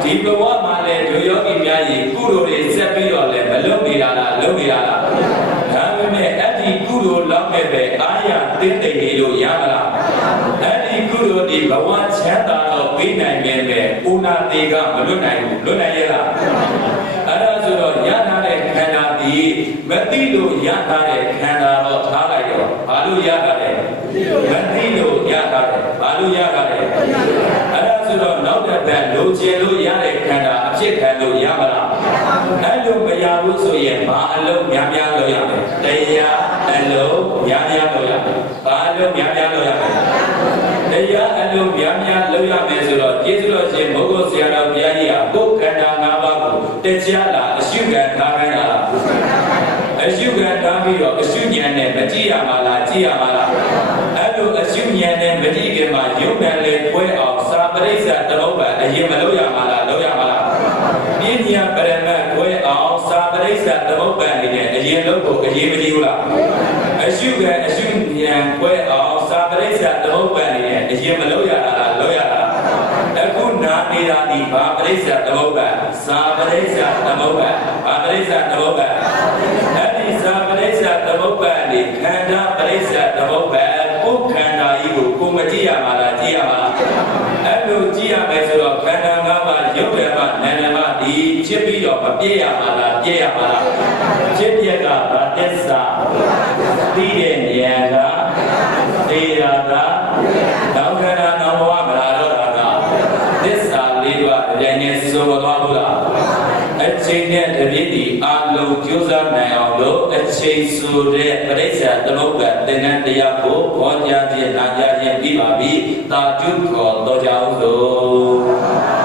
ဒီဘဝမှာလည်းဒုယောဂီများကြီးကုသိုလ်တွေဆက်ပြီးတော့လည်းမလုပ်နေတာလားလုပ်နေတာလားဒါပေမဲ့အဲ့ဒီကုသိုလ်လောက်နဲ့ပဲအာရတင်းတိမ်နေလို့ရမလားအဲ့ဒီကုသိုလ်ဒီဘဝချမ်းသာတော့ပြီးနိုင်မယ်ပဲဥနာသေးကမလွတ်နိုင်ဘူးလွတ်နိုင်ရလားအဲ့ဒါဆိုတော့ရထားတဲ့ခန္ဓာဒီမသိလို့ရထားတဲ့ခန္ဓာတော့ထားလိုက်တော့ဘာလို့ရတာလဲမသိလို့ရတာလဲဘာလို့ရတာလဲအဲ့ဒါဆိုတော့နောက်တစ်ပတ်လိုချင်လို့ရတဲ့ခန္ဓာအဖြစ်ခံလို့ရမလားအဲ့လိုမရဘူးဆိုရင်ဘာအလုံးများများလုပ်ရမလဲတရားအလုံးများများလုပ်ရမယ်ဘာအလုံးများများလုပ်ရမလဲတရားအလုံးများများလုပ်ရမယ်ဆိုတော့ကျေးဇူးတော်ရှင်ဘုဂုဆရာတော်ဘုရားကြီးကကိုယ်ခန္ဓာ၅ပါးကိုတရားလားအရှုခံထားခိုင်းတာလားအရှုခံထားပြီးတော့အရှုဉာဏ်နဲ့မကြည့်ရမှာလားကြည့်ရမှာလားအဲ့လိုအရှုဉာဏ်နဲ့မကြည့်ခင်မှာယုံဉာဏ်လေးပွဲအောင်စာပရိစ္ဆသမုပ္ပါအရင်မလုပ်ရမှာလားလုပ်ရမှာလားပညာပရမတ်ပွဲအောင်စာပရိစ္ဆသမုပ္ပါနေနဲ့အရင်လုပ်ဖို့အရင်မကြည့်ဘူးလားအရှုခံအရှုဉာဏ်ပွဲအောင်စာပရိစ္ဆသမုပ္ပါနေနဲ့အရင်မလုပ်ရတာလားလုပ်ရတာအခုနာနေတာဒီဘာပရိစ္ဆသမုပ္ပါစာပရိစ္ဆသမုပ္ပါဘာပရိစ္ဆသမုပ္ပါအဲ့ဒီစာပရိစ္ဆသမုပ္ပါနေခန္ဓာပရိစ္ဆသမုပ္ပါကိုခန္ဓာကြီးကိုကိုမကြည့်ရမှာလားကြည့်ရမှာလားအဲ့လိုကြည့်ရမယ်ဆိုတော့ခန္ဓာ၅ပါးရုပ်ဓမ္မနာမ်ဓမ္မဒီချစ်ပြီးတော့မပြည့်ရမှာလားပြည့်ရမှာလားချစ်ပြက်ကဗတ္တစ္စာသိတဲ့ဉာဏ်ကသေရာကနောက်ခန္ဓာနောက်ဘဝမလာတော့တာကသစ္စာလေးပါးအရင်နဲ့စိုးသွားလို့လားအချိန်နဲ့တပြည့်ဒီအာလုံးကျိုးစားနိုင်အောင်လို့အချိန်ဆိုတဲ့ပရိစ္ဆာသမုပ္ပါသင်္ကန်းတရားကိုဘောကြားခြင်းနာကြားခြင်းပြီးပါပြီတာတုခေါ်တော်ကြအောင်လို့